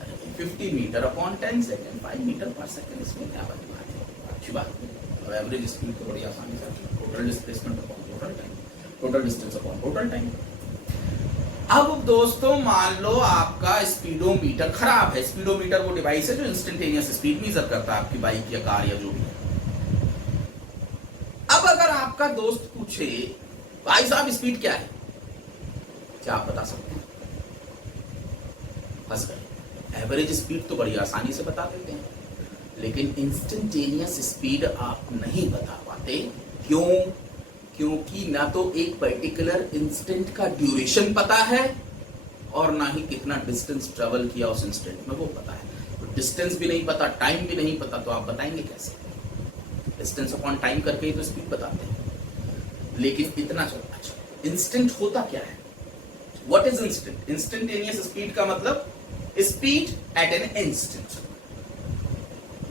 अरे 50 मीटर अपॉन 10 सेकंड, 5 मीटर पर सेकंड, इसमें क्या बड़ी बात है, अच्छी बात है। और एवरेज स्पीड तो बड़ी आसानी से, total displacement upon total time, total distance upon total time. अब दोस्तों मान लो आपका स्पीडोमीटर खराब है। स्पीडोमीटर वो डिवाइस है जो इंस्टेंटेनियस स्पीड मेजर करता है आपकी बाइक या कार या जो भी है। अब अगर आपका दोस्त पूछे भाई साहब स्पीड क्या है, क्या आप बता सकते हैं? फंस गए। एवरेज स्पीड तो बड़ी आसानी से बता देते हैं, लेकिन इंस्टेंटेनियस स्पीड आप नहीं बता पाते। क्यों? क्योंकि ना तो एक पर्टिकुलर इंस्टेंट का ड्यूरेशन पता है, और ना ही कितना डिस्टेंस ट्रेवल किया उस इंस्टेंट में वो पता है। तो डिस्टेंस भी नहीं पता, टाइम भी नहीं पता, तो आप बताएंगे कैसे? डिस्टेंस अपॉन टाइम करके ही तो स्पीड बताते हैं। लेकिन इतना चलता है, इंस्टेंट होता क्या है? What is instant? Instantaneous speed का मतलब स्पीड एट एन इंस्टेंट।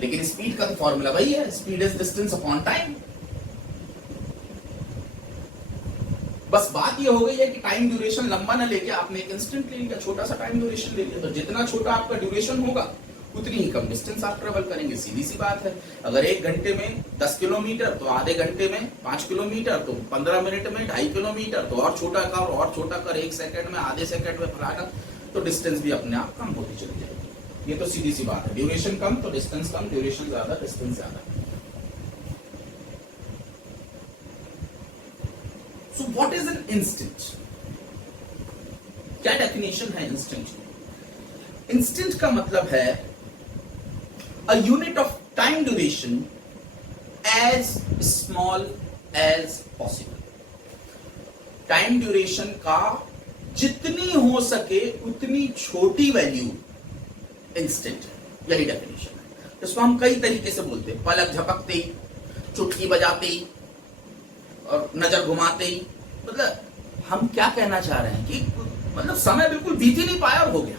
लेकिन स्पीड का तो फॉर्मूला वही है, speed is distance upon time. बस बात ये हो गई है कि टाइम ड्यूरेशन लंबा ना लेके आपने एक इंस्टेंट ले लिया, छोटा सा टाइम ड्यूरेशन ले लिया, तो जितना छोटा आपका ड्यूरेशन होगा उतनी ही कम डिस्टेंस आप ट्रेवल करेंगे। सीधी सी बात है। अगर 1 घंटे में 10 किलोमीटर, तो आधे घंटे में 5 किलोमीटर, तो 15 मिनट में 2.5 किलोमीटर, तो और छोटा कर और छोटा कर, 1 सेकंड में, आधे सेकंड में फलाना, तो डिस्टेंस भी अपने आप कम होती चली जाएगी। ये तो सीधी सी बात है। ड्यूरेशन कम तो डिस्टेंस कम, ड्यूरेशन ज्यादा डिस्टेंस ज्यादा। So what is an instant? क्या डेफिनेशन है इंस्टेंट की? इंस्टेंट का मतलब है a unit of time duration as small as possible. Time duration का जितनी हो सके उतनी छोटी वैल्यू इंस्टेंट है, यही डेफिनेशन है। इसको हम कई तरीके से बोलते हैं, पलक झपकते ही, चुटकी बजाते ही, और नजर घुमाते ही, मतलब हम क्या कहना चाह रहे हैं कि मतलब समय बिल्कुल बीत ही नहीं पाया और हो गया,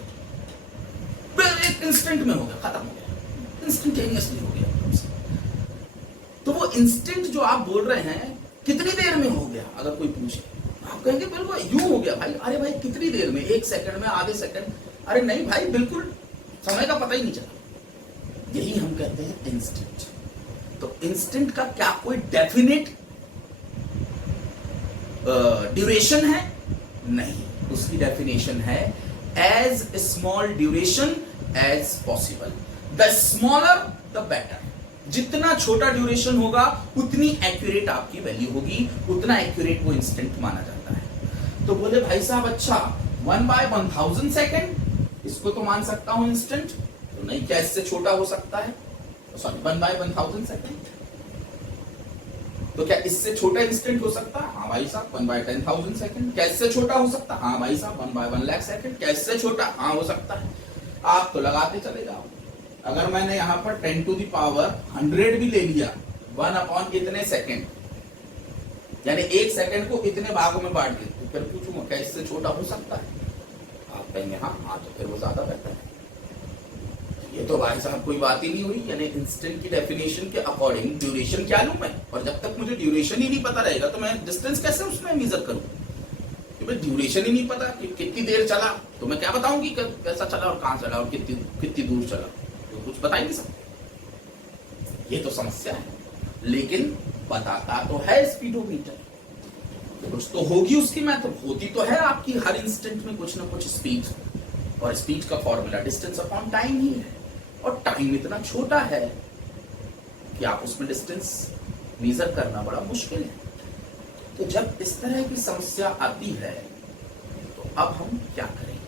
एक इंस्टेंट में हो गया, खत्म हो गया, इंस्टेंटेनियसली हो गया। तो वो इंस्टेंट जो आप बोल रहे हैं कितनी देर में हो गया, अगर कोई पूछे आप कहेंगे बिल्कुल यूं हो गया भाई। अरे भाई कितनी देर में, 1 सेकंड में, आधे सेकंड? अरे नहीं भाई, बिल्कुल समय का पता ही नहीं चला। यही हम कहते हैं इंस्टेंट। तो इंस्टेंट का क्या कोई डेफिनेट ड्यूरेशन है? नहीं, उसकी डेफिनेशन है as small duration as possible, the smaller the better. जितना छोटा ड्यूरेशन होगा उतनी एक्यूरेट आपकी वैल्यू होगी, उतना एक्यूरेट वो इंस्टेंट माना जाता है। तो बोले भाई साहब अच्छा 1/1000 सेकेंड, इसको तो मान सकता हूं इंस्टेंट, तो नहीं, क्या इससे छोटा हो सकता है? सॉरी 1/1000 सेकेंड, तो क्या इससे छोटा इंस्टेंट हो सकता है? हाँ भाई साहब 1/10,000 सेकेंड। क्या इससे छोटा हो सकता है? हाँ भाई साहब 1/1 लाख सेकेंड। क्या इससे छोटा? हाँ हो सकता है। आप तो लगाते चले जाओ। अगर मैंने यहां पर 10 टू द पावर 100 भी ले लिया 1/, इतने सेकेंड, यानी 1 सेकेंड को इतने भागों में बांट दिया, तो फिर पूछूंगा क्या इससे छोटा हो सकता है? आप कहेंगे हाँ, तो फिर वो ज्यादा बेहतर है। ये तो भाई साहब कोई बात ही नहीं हुई। यानी इंस्टेंट की डेफिनेशन के अकॉर्डिंग ड्यूरेशन क्या लूं मैं, और जब तक मुझे ड्यूरेशन ही नहीं पता रहेगा तो मैं डिस्टेंस कैसे उसमें मेजर करूं? कि भाई ड्यूरेशन ही नहीं पता कि कितनी देर चला, तो मैं क्या बताऊं कि कैसा चला और कहां चला और कितनी दूर चला, तो कुछ बता ही नहीं सकते। ये तो समस्या है। लेकिन बताता तो है स्पीडोमीटर, कुछ तो होगी उसकी मेथड, होती तो है आपकी हर इंस्टेंट में कुछ ना कुछ स्पीड, और स्पीड का फॉर्मूला डिस्टेंस अपॉन टाइम ही है, और टाइम इतना छोटा है कि आप उसमें डिस्टेंस मेजर करना बड़ा मुश्किल है। तो जब इस तरह की समस्या आती है तो अब हम क्या करें?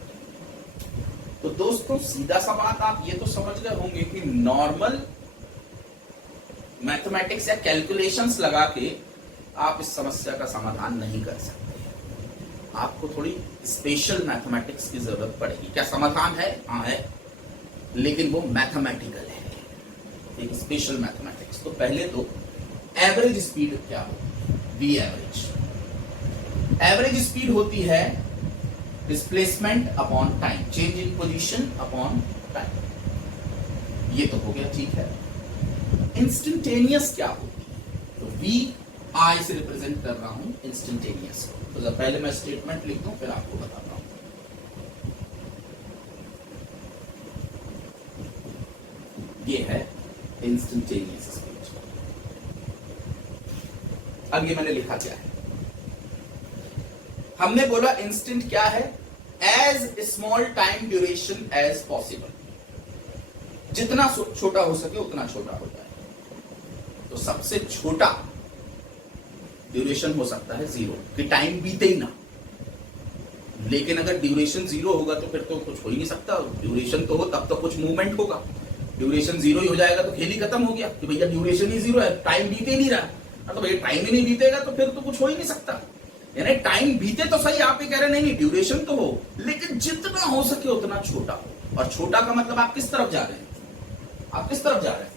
तो दोस्तों सीधा सा बात, आप ये तो समझ गए होंगे कि नॉर्मल मैथमेटिक्स या कैलकुलेशंस लगा के आप इस समस्या का समाधान नहीं कर सकते। आपको थोड़ी स्पेशल मैथमेटिक्स की जरूरत पड़ेगी। क्या समाधान है? हाँ है, लेकिन वो मैथमेटिकल है, एक स्पेशल मैथमेटिक्स। तो पहले तो एवरेज स्पीड क्या होती है? V average. एवरेज स्पीड होती है displacement upon time, change in position upon time. ये तो हो गया, ठीक है। इंस्टेंटेनियस क्या होती है? तो वी आई से रिप्रेजेंट कर रहा हूं इंस्टेंटेनियस को। तो पहले मैं स्टेटमेंट लिख दूं, फिर आपको बताता हूं। ये है इंस्टेंटेनियस स्पीड। अब ये मैंने लिखा क्या है? हमने बोला इंस्टेंट क्या है? As small time duration as possible. जितना छोटा हो सके उतना छोटा होता है। तो सबसे छोटा ड्यूरेशन हो सकता है 0, कि टाइम बीते ही ना। लेकिन अगर ड्यूरेशन 0 होगा तो फिर तो कुछ हो ही नहीं सकता। ड्यूरेशन तो हो तब तो कुछ मूवमेंट होगा। ड्यूरेशन 0 ही हो जाएगा तो खेल ही खत्म हो गया कि भैया ड्यूरेशन ही 0 है, टाइम बीते ही नहीं रहा। तो भैया टाइम ही नहीं बीतेगा तो फिर तो कुछ हो ही नहीं सकता। यानी टाइम बीते तो सही, आप ये कह रहे हैं नहीं ड्यूरेशन तो हो, लेकिन जितना हो सके उतना छोटा हो। और छोटा का मतलब आप किस तरफ जा रहे हैं? आप किस तरफ जा रहे हैं?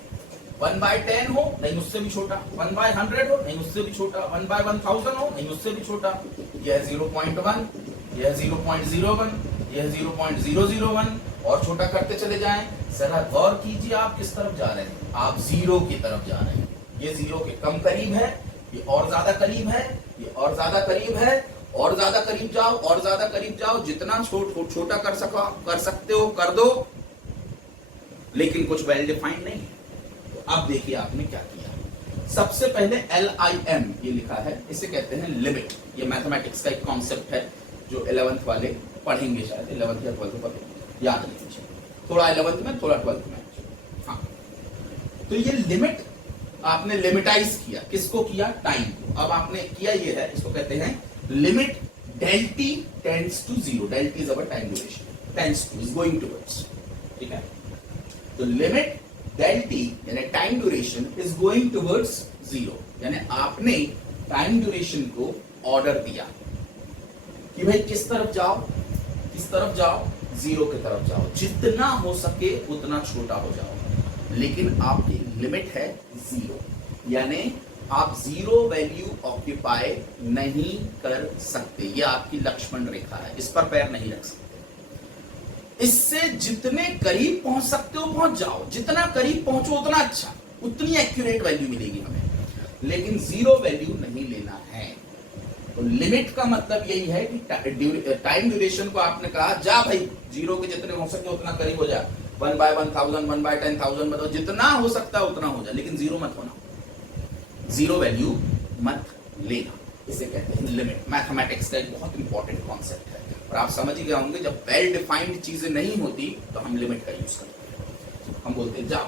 1/10 हो, नहीं उससे भी छोटा। 1/100 हो, नहीं उससे भी छोटा। 1/1000 हो, नहीं उससे भी छोटा। यह 0.1, यह 0.01, यह 0.001, और छोटा करते चले जाएं। जरा गौर कीजिए आप किस तरफ जा रहे हैं? आप 0 की तरफ जा रहे हैं। ये 0 के कम करीब है, ये और ज्यादा करीब है, ये और ज्यादा करीब है, और ज्यादा करीब जाओ, और ज्यादा करीब जाओ। जितना छोटा कर सकते हो कर दो, लेकिन कुछ वेल डिफाइंड नहीं है। तो अब देखिए आपने क्या किया। सबसे पहले LIM ये लिखा है, इसे कहते हैं लिमिट। ये मैथमेटिक्स का एक कॉन्सेप्ट है जो 11th वाले पढ़ेंगे, शायद 11th या 12th पर याद नहीं मुझे, थोड़ा 11th में थोड़ा 12th में। हाँ, तो ये लिमिट आपने लिमिटाइज किया। किसको किया? टाइम को। अब आपने किया ये है, इसको कहते हैं limit del t tends to 0. del t is our time duration, tends to is going towards, ठीक है। तो लिमिट del t यानी time duration is going towards 0, यानी आपने टाइम ड्यूरेशन को ऑर्डर दिया कि भाई किस तरफ जाओ, किस तरफ जाओ? 0 की तरफ जाओ। जितना हो सके उतना छोटा हो जाओ, लेकिन आपकी लिमिट है 0, यानी आप जीरो वैल्यू ऑक्यूपाई नहीं कर सकते। ये आपकी लक्ष्मण रेखा है, इस पर पैर नहीं रख सकते। इससे जितने करीब पहुंच सकते हो पहुंच जाओ, जितना करीब पहुंचो उतना अच्छा, उतनी एक्यूरेट वैल्यू मिलेगी हमें, लेकिन जीरो वैल्यू नहीं लेना है। तो लिमिट का मतलब यही है कि टाइम ड्यूरेशन को आपने कहा जा भाई जीरो के जितने हो सके उतना करीब हो जा, 1/1000 1/10,000 मतलब जितना हो सकता है उतना हो जाए, लेकिन जीरो मत होना, जीरो वैल्यू मत लेना। इसे कहते हैं लिमिट। मैथमेटिक्स का एक बहुत इंपॉर्टेंट कॉन्सेप्ट है और आप समझ ही गए होंगे जब वेल डिफाइंड चीजें नहीं होती तो हम लिमिट का यूज करते हैं, हम बोलते हैं जा,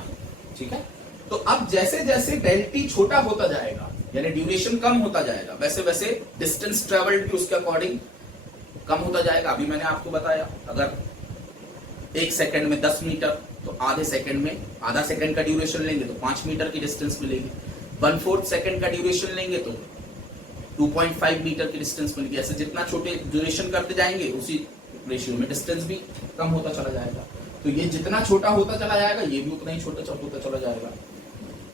ठीक है। तो अब जैसे जैसे डेल टी छोटा होता जाएगा यानी ड्यूरेशन कम होता जाएगा, वैसे वैसे डिस्टेंस ट्रेवल्ड भी उसके अकॉर्डिंग कम होता जाएगा। अभी मैंने आपको बताया अगर 1 सेकंड में 10 मीटर तो आधे सेकंड में आधा सेकंड का ड्यूरेशन लेंगे तो 5 मीटर की डिस्टेंस मिलेगी। 1/4 सेकंड का ड्यूरेशन लेंगे तो 2.5 मीटर की डिस्टेंस मिलेगी। ऐसे जितना छोटे ड्यूरेशन करते जाएंगे उसी रेशियो में डिस्टेंस भी कम होता चला जाएगा। तो ये जितना छोटा होता चला जाएगा ये भी उतना ही छोटा होता चला जाएगा।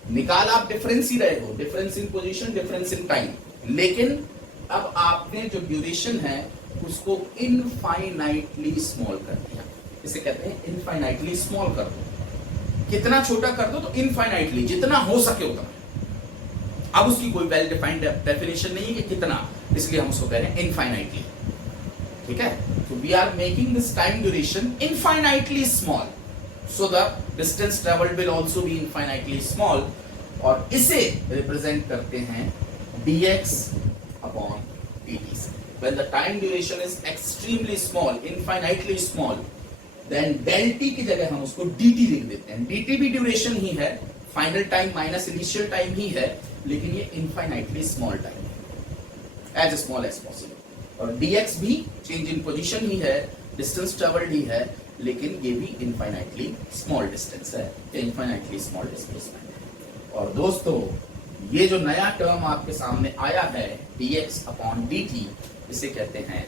निकाल आप डिफरेंस ही रहे हो, difference in position, difference in time, लेकिन अब आपने जो ड्यूरेशन है उसको इनफाइनाइटली स्मॉल कर दिया। इसे कहते हैं इनफाइनाइटली स्मॉल कर दो। कितना छोटा कर दो तो इनफाइनाइटली, जितना हो सके उतना। अब उसकी कोई वेल डिफाइंड डेफिनेशन नहीं है कि कितना, इसलिए हम उसको कह रहे हैं इनफाइनाइटली, ठीक है। तो we are making this time duration infinitely small so the distance traveled will also be infinitely small और इसे रिप्रेजेंट करते हैं dx upon dt से। When the time duration is extremely small, infinitely small, then del t की जगह हम उसको dt लिख देते हैं। dt भी ड्यूरेशन ही है, final time minus initial time ही है, लेकिन ये इनफाइनाइटली स्मॉल टाइम है, एज स्मॉल एज पॉसिबल। और dx भी चेंज इन पोजीशन ही है, डिस्टेंस ट्रेवल्ड ही है, लेकिन ये भी इनफाइनाइटली स्मॉल डिस्टेंस है, इनफाइनाइटली स्मॉल डिस्प्लेसमेंट है। और दोस्तों ये जो नया टर्म आपके सामने आया है dx अपॉन dt, इसे कहते हैं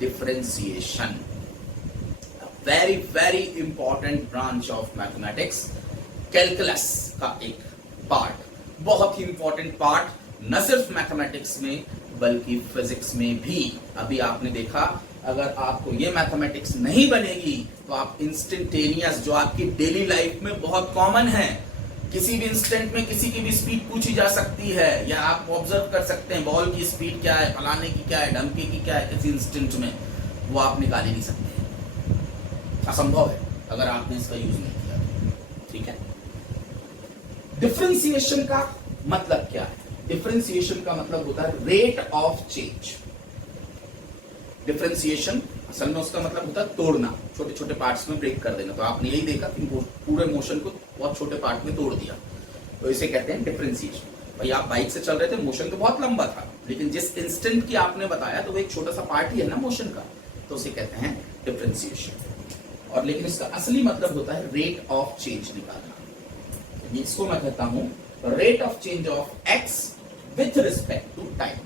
differentiation. Very very important branch of mathematics, calculus का एक पार्ट, बहुत ही इंपॉर्टेंट पार्ट, न सिर्फ मैथमेटिक्स में बल्कि फिजिक्स में भी। अभी आपने देखा अगर आपको ये मैथमेटिक्स नहीं बनेगी तो आप इंस्टेंटेनियस, जो आपकी डेली लाइफ में बहुत कॉमन है, किसी भी इंस्टेंट में किसी की भी स्पीड पूछी जा सकती है, या आप ऑब्जर्व कर सकते हैं बॉल की स्पीड क्या है, फलाने की क्या है, डमके की क्या है, किसी इंस्टेंट में वो आप निकाल ही नहीं सकते, असंभव है अगर आपने इसका यूज नहीं किया, ठीक है। डिफरेंशिएशन का मतलब क्या है? डिफरेंशिएशन का मतलब होता है रेट ऑफ चेंज। डिफरेंशिएशन असल में उसका मतलब होता है तोड़ना, छोटे छोटे पार्ट्स में ब्रेक कर देना। तो आपने यही देखा कि पूरे मोशन को बहुत छोटे पार्ट में तोड़ दिया, तो इसे कहते हैं डिफरेंशिएशन। भाई आप बाइक से चल रहे थे, मोशन तो बहुत लंबा था, लेकिन जिस इंस्टेंट की आपने बताया तो वो एक छोटा सा पार्ट ही है ना मोशन का, तो उसे कहते हैं डिफरेंशिएशन। और लेकिन इसका असली मतलब होता है रेट ऑफ चेंज निकालना। इसको मैं कहता हूं rate of change of X with respect to time.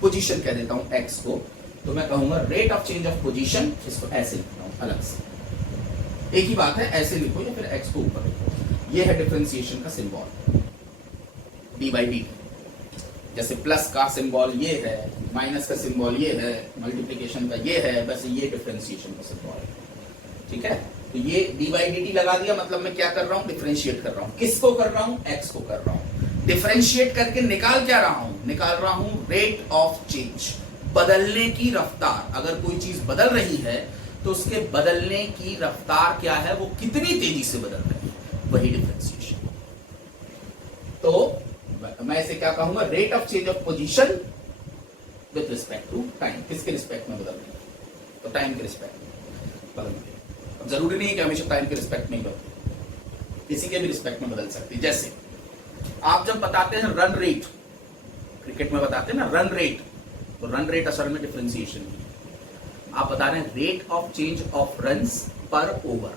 Position कह देता हूं एक्स को, तो मैं कहूंगा rate of change of position, इसको ऐसे लिखता हूं अलग से। एक ही बात है, ऐसे लिखो या फिर एक्स को ऊपर लिखो। ये है डिफरेंशिएशन का सिंबल, डी बाई डी। जैसे प्लस का सिंबल ये है, माइनस का सिंबल ये है, मल्टीप्लिकेशन का ये है, बस ये डिफरेंशिएशन का सिंबल है, ठीक है। तो ये डी बाई डी टी लगा दिया, मतलब मैं क्या कर रहा हूं? डिफरेंशिएट कर रहा हूं। किसको कर रहा हूं? एक्स को कर रहा हूं। डिफरेंशिएट करके निकाल क्या रहा हूं? निकाल रहा हूं रेट ऑफ चेंज, बदलने की रफ्तार। अगर कोई चीज बदल रही है तो उसके बदलने की रफ्तार क्या है, वो कितनी तेजी से बदल रही है, वही डिफरेंशिएशन। तो मैं इसे क्या कहूंगा? Rate of change of position with respect to time. किसके रिस्पेक्ट में बदल रही है? तो टाइम के रिस्पेक्ट में बदल रही है। अब जरूरी नहीं है कि हमेशा टाइम के रिस्पेक्ट में ही बदले, किसी के भी रिस्पेक्ट में बदल सकती है। जैसे आप जब बताते हैं रन रेट, क्रिकेट में बताते हैं ना रन रेट, तो रन रेट असल में डिफरेंशिएशन है। आप बता रहे हैं rate of change of runs per over,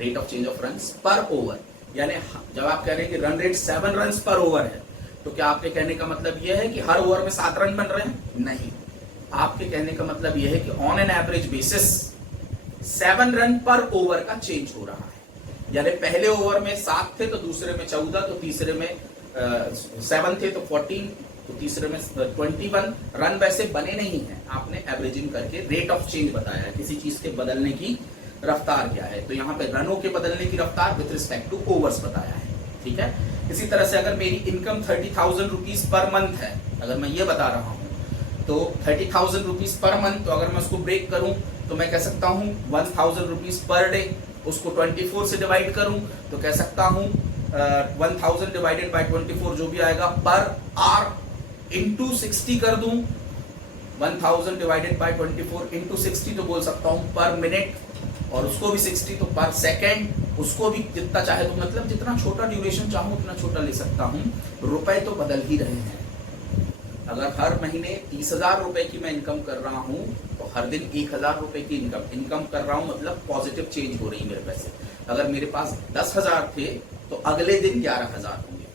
rate of change of runs per over. यानी जब आप कह रहे हैं कि run rate 7 runs per over है, तो क्या आपके कहने का मतलब यह है कि हर ओवर में 7 रन बन रहे हैं? नहीं, आपके कहने का मतलब यह है कि on an average basis 7 run पर ओवर का चेंज हो रहा है। यानी पहले ओवर में 7 थे तो दूसरे में 14, तो तीसरे में 7 थे तो 14, तो तीसरे में 21 रन वैसे बने नहीं हैं, आपने एवरेजिंग करके रेट ऑफ चेंज बताया है, किसी चीज के बदलने की रफ्तार क्या है, तो यहाँ पे रनों के बदलने की रफ्तार विथ रिस्पेक्ट टू ओवर्स बताया है, ठीक है। इसी तरह से अगर मेरी इनकम 30,000 रुपीज पर मंथ है, अगर मैं ये बता रहा हूँ तो 30,000 रुपीज पर मंथ, तो अगर मैं उसको ब्रेक करूं तो मैं कह सकता हूं 1,000 रुपीज पर डे, उसको 24 से डिवाइड करूं तो कह सकता हूं 1,000 डिवाइडेड बाय 24 जो भी आएगा पर आवर इंटू 60 कर दूं, 1,000 डिवाइडेड बाय 24 इंटू 60 तो बोल सकता हूं पर मिनट, और उसको भी 60 तो पर सेकेंड, उसको भी जितना चाहे तो मतलब जितना छोटा ड्यूरेशन चाहूं उतना छोटा ले सकता हूं। रुपए तो बदल ही रहे हैं। अगर हर महीने 30,000 रुपए की मैं इनकम कर रहा हूं तो हर दिन 1,000 रुपए की इनकम कर रहा हूं, मतलब पॉजिटिव चेंज हो रही मेरे पैसे। अगर मेरे पास 10,000 थे तो अगले दिन 11,000 होंगे,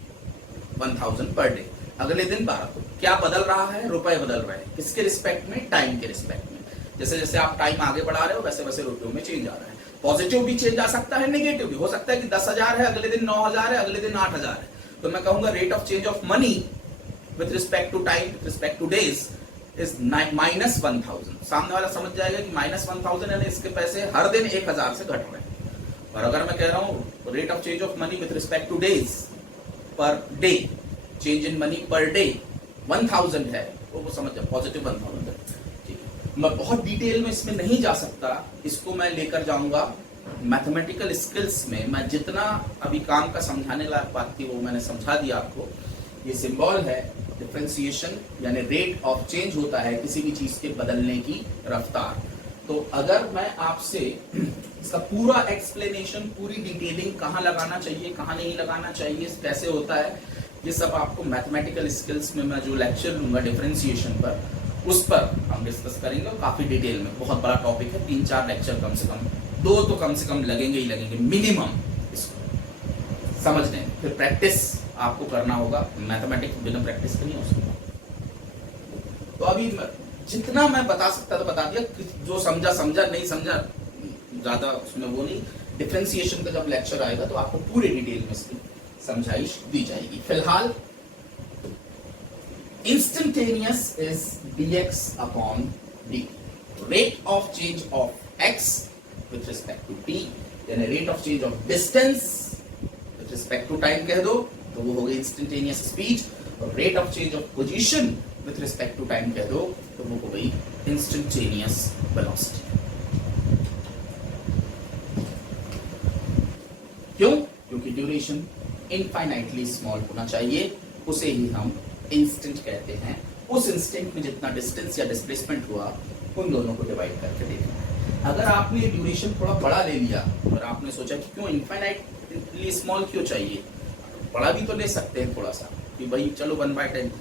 1,000 पर डे, अगले दिन 12। तो क्या बदल रहा है? रुपए बदल रहे हैं। किसके रिस्पेक्ट में? टाइम के रिस्पेक्ट में। जैसे जैसे आप टाइम आगे बढ़ा रहे हो वैसे वैसे रुपयों में चेंज आ रहा है। पॉजिटिव भी चेंज आ सकता है, नेगेटिव भी हो सकता है कि 10,000 है अगले दिन 9,000 है, अगले दिन 8,000 है, तो मैं कहूंगा rate of change of money with respect to time, with respect to days is -1,000। सामने वाला समझ जाएगा कि -1,000 यानी इसके पैसे हर दिन 1,000 से घट रहे हैं। और अगर मैं कह रहा हूं rate of change of money with respect two days per day, change in money per day 1,000 है, तो वो समझ जाए पॉजिटिव 1,000 है। ठीक है, मैं बहुत डिटेल में इसमें नहीं जा सकता, इसको मैं लेकर जाऊंगा मैथमेटिकल स्किल्स में। मैं जितना अभी काम का समझाने लायक बात थी वो मैंने समझा दिया आपको। ये सिंबल है डिफरेंशिएशन, यानी रेट ऑफ चेंज होता है किसी भी चीज के बदलने की रफ्तार। तो अगर मैं आपसे इसका पूरा एक्सप्लेनेशन, पूरी डिटेलिंग, कहाँ लगाना चाहिए कहाँ नहीं लगाना चाहिए, कैसे होता है, ये सब आपको मैथमेटिकल स्किल्स में मैं जो लेक्चर लूंगा डिफरेंशिएशन पर, उस पर हम डिस्कस करेंगे काफी डिटेल में। बहुत बड़ा टॉपिक है, 3-4 लेक्चर कम से कम, 2 तो कम से कम लगेंगे ही लगेंगे मिनिमम इसको समझने। फिर प्रैक्टिस आपको करना होगा, मैथमेटिक्स बिना प्रैक्टिस के नहीं हो सकता। तो अभी जितना मैं बता सकता तो बता दिया, जो समझा समझा, नहीं समझा ज्यादा उसमें वो नहीं। डिफरेंशिएशन का जब लेक्चर आएगा तो आपको पूरे डिटेल में इसकी समझाइश दी जाएगी। फिलहाल instantaneous is dx upon dt, rate of change of x with respect to t, यानी rate of change of distance with respect to time कह दो तो वो हो गई इंस्टेंटेनियस स्पीड, और rate of change of position with respect to time कह दो तो वो हो गई इंस्टेंटेनियस वेलोसिटी। क्यों? क्योंकि ड्यूरेशन इनफाइनाइटली स्मॉल होना चाहिए, उसे ही हम इंस्टेंट कहते हैं। उस इंस्टेंट में जितना डिस्टेंस या डिस्प्लेसमेंट हुआ उन दोनों को डिवाइड करके देखना है। अगर आपने ड्यूरेशन थोड़ा बड़ा ले लिया और आपने सोचा कि क्यों इनफाइनाइटली स्मॉल क्यों चाहिए, बड़ा भी तो ले सकते हैं थोड़ा सा कि भाई चलो 1/10,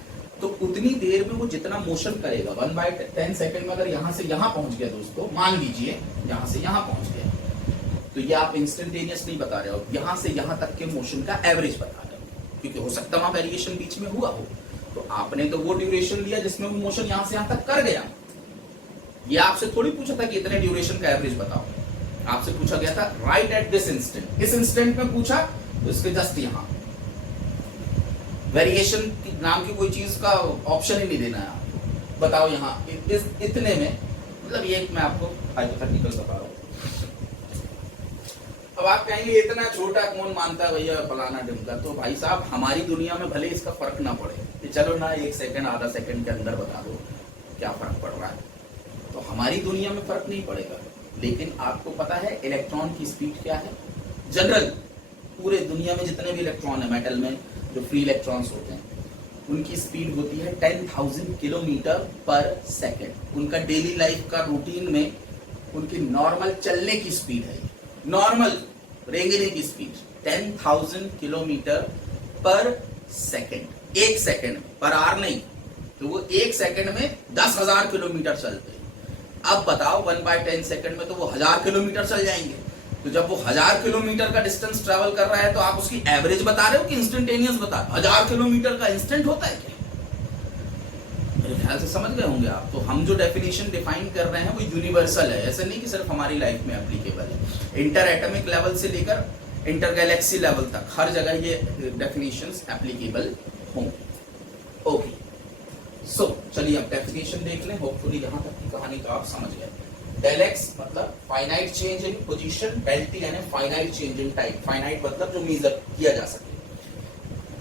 तो उतनी देर में वो जितना मोशन करेगा 1/10 सेकंड में, अगर यहाँ से यहाँ पहुंच गया दोस्तों, मान लीजिए यहाँ से यहाँ पहुंच गया, तो ये आप इंस्टेंटेनियस नहीं बता रहे हो, यहाँ से यहाँ तक के मोशन का एवरेज बता रहे हो, क्योंकि हो सकता है वहां वेरिएशन बीच में हुआ हो। तो आपने तो वो ड्यूरेशन लिया जिसमें वो मोशन यहाँ से यहाँ तक कर गया। ये आपसे थोड़ी पूछा था कि इतने ड्यूरेशन का एवरेज बताओ, आपसे पूछा गया था राइट एट दिस इंस्टेंट। इस इंस्टेंट में पूछा तो इसके जस्ट यहाँ वेरिएशन नाम की कोई चीज का ऑप्शन ही नहीं देना है आपको। बताओ यहाँ इस इतने में, मतलब ये मैं आपको हाइपोथेटिकल बता रहा हूँ। अब आप कहेंगे इतना छोटा कौन मानता है भैया फलाना ढिमका, तो भाई साहब हमारी दुनिया में भले इसका फर्क ना पड़े कि चलो ना 1 सेकंड आधा सेकंड के अंदर बता दो क्या फर्क पड़ रहा है, तो हमारी दुनिया में फर्क नहीं पड़ेगा। लेकिन आपको पता है इलेक्ट्रॉन की स्पीड क्या है? जनरल पूरे दुनिया में जितने भी इलेक्ट्रॉन है मेटल में, जो फ्री इलेक्ट्रॉन्स होते हैं, उनकी स्पीड होती है 10,000 किलोमीटर पर सेकेंड। उनका डेली लाइफ का रूटीन में उनकी नॉर्मल चलने की स्पीड है, नॉर्मल रेंगने की स्पीड 10,000 किलोमीटर पर सेकेंड। 1 सेकेंड पर आवर नहीं, तो वो 1 सेकेंड में 10,000 किलोमीटर चलते हैं। अब बताओ 1/10 सेकेंड में तो वो 1000 किलोमीटर चल जाएंगे। तो जब वो 1000 किलोमीटर का डिस्टेंस ट्रेवल कर रहा है तो आप उसकी एवरेज बता रहे हो कि इंस्टेंटेनियस बता रहे हो? 1000 किलोमीटर का इंस्टेंट होता है क्या? मेरे ख्याल से समझ गए होंगे आप। तो हम जो डेफिनेशन डिफाइन कर रहे हैं वो यूनिवर्सल है, ऐसे नहीं कि सिर्फ हमारी लाइफ में एप्लीकेबल है। इंटर एटॉमिक लेवल से लेकर इंटरगैलेक्सी लेवल तक हर जगह ये डेफिनेशंस एप्लीकेबल होंगे। ओके, सो चलिए अब डेफिनेशन देख लें। होपफुली यहां तक की कहानी तो आप समझ गए। डेल एक्स मतलब finite change in position, del t यानी finite change in time, finite मतलब जो मेजर किया जा सके,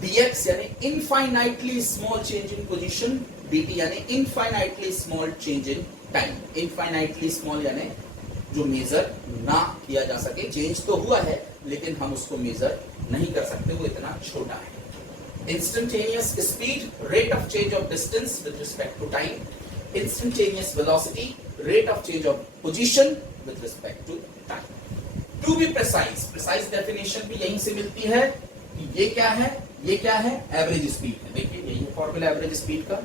dx यानी infinitely small change in position, dt यानी infinitely small change in time. Infinitely small यानी जो मेजर ना किया जा सके, चेंज तो हुआ है लेकिन हम उसको मेजर नहीं कर सकते, वो इतना छोटा है। Instantaneous speed, rate of change of distance with respect to time. Instantaneous velocity, rate of change of position with respect to time. To be precise, precise definition भी यहीं से मिलती है कि ये क्या है, ये क्या है, एवरेज स्पीड है। देखिए यही है फॉर्मूला एवरेज स्पीड का।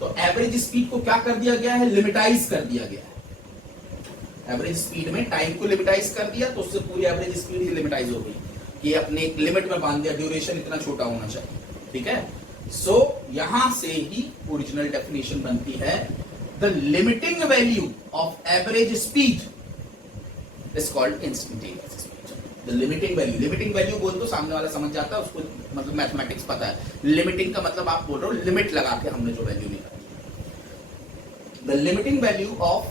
तो एवरेज स्पीड को क्या कर दिया गया है, लिमिटाइज कर दिया गया है। एवरेज स्पीड में टाइम को लिमिटाइज कर दिया तो उससे पूरी एवरेज स्पीड ही लिमिटाइज हो गई। ये अपने एक लिमिट में बांध दिया, ड्यूरेशन इतना छोटा होना चाहिए, ठीक है। सो यहां से ही ओरिजिनल डेफिनेशन बनती है, the limiting value of average speed is called instantaneous speed. The limiting value बोल तो सामने वाला समझ जाता है, उसको मतलब मैथमेटिक्स पता है। लिमिटिंग का मतलब आप बोल रहे हो लिमिट लगा के हमने जो वैल्यू निकाली। The limiting value of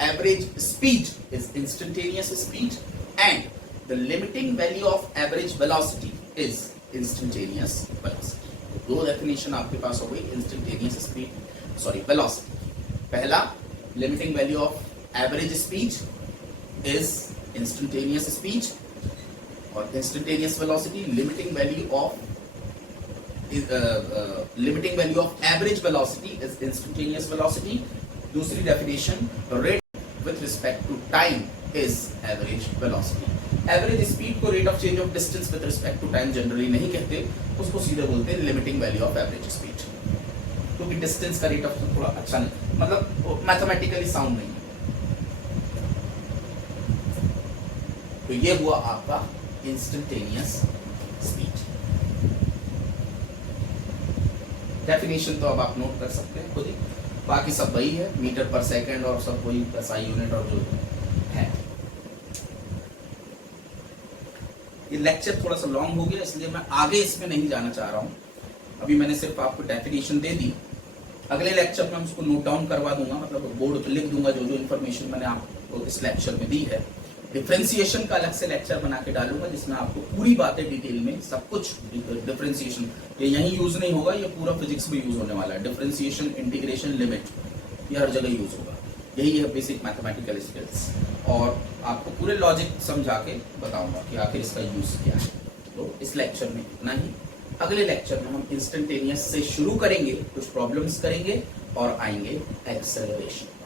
average speed is instantaneous speed and the limiting value of average velocity is instantaneous velocity. दो डेफिनेशन आपके पास हो गई, इंस्टेंटेनियस स्पीड सॉरी वेलोसिटी। पहला limiting value of average speed is instantaneous speed और instantaneous velocity limiting value of average velocity is instantaneous velocity. दूसरी definition, rate with respect to time is average velocity. Average speed को rate of change of distance with respect to time generally नहीं कहते, उसको सीधे बोलते हैं limiting value of average speed, क्योंकि distance का रेट ऑफ थोड़ा अच्छा नहीं, मतलब मैथमेटिकली साउंड नहीं है। तो ये हुआ आपका इंस्टेंटेनियस स्पीड। डेफिनेशन तो अब आप नोट कर सकते हैं खुद ही, बाकी सब वही है, मीटर पर सेकंड और सब वही SI यूनिट और जो है। ये लेक्चर थोड़ा सा लॉन्ग हो गया इसलिए मैं आगे इसमें नहीं जाना चाह रहा हूं। अभी मैंने सिर्फ आपको डेफिनेशन दे दी, अगले लेक्चर में उसको नोट डाउन करवा दूंगा, मतलब बोर्ड पे लिख दूंगा जो जो इन्फॉर्मेशन मैंने आपको इस लेक्चर में दी है। डिफरेंशिएशन का अलग से लेक्चर बना के डालूंगा जिसमें आपको पूरी बातें डिटेल में सब कुछ डिफरेंशिएशन, ये यहीं यूज नहीं होगा, ये पूरा फिजिक्स में यूज होने वाला है। डिफरेंशिएशन, इंटीग्रेशन, लिमिट, ये हर जगह यूज होगा। यही है बेसिक मैथमेटिकल स्किल्स, और आपको पूरे लॉजिक समझा के बताऊंगा कि आखिर इसका यूज क्या है। तो इस लेक्चर में इतना ही। अगले लेक्चर में हम इंस्टेंटेनियस से शुरू करेंगे, कुछ प्रॉब्लम्स करेंगे और आएंगे एक्सेलरेशन।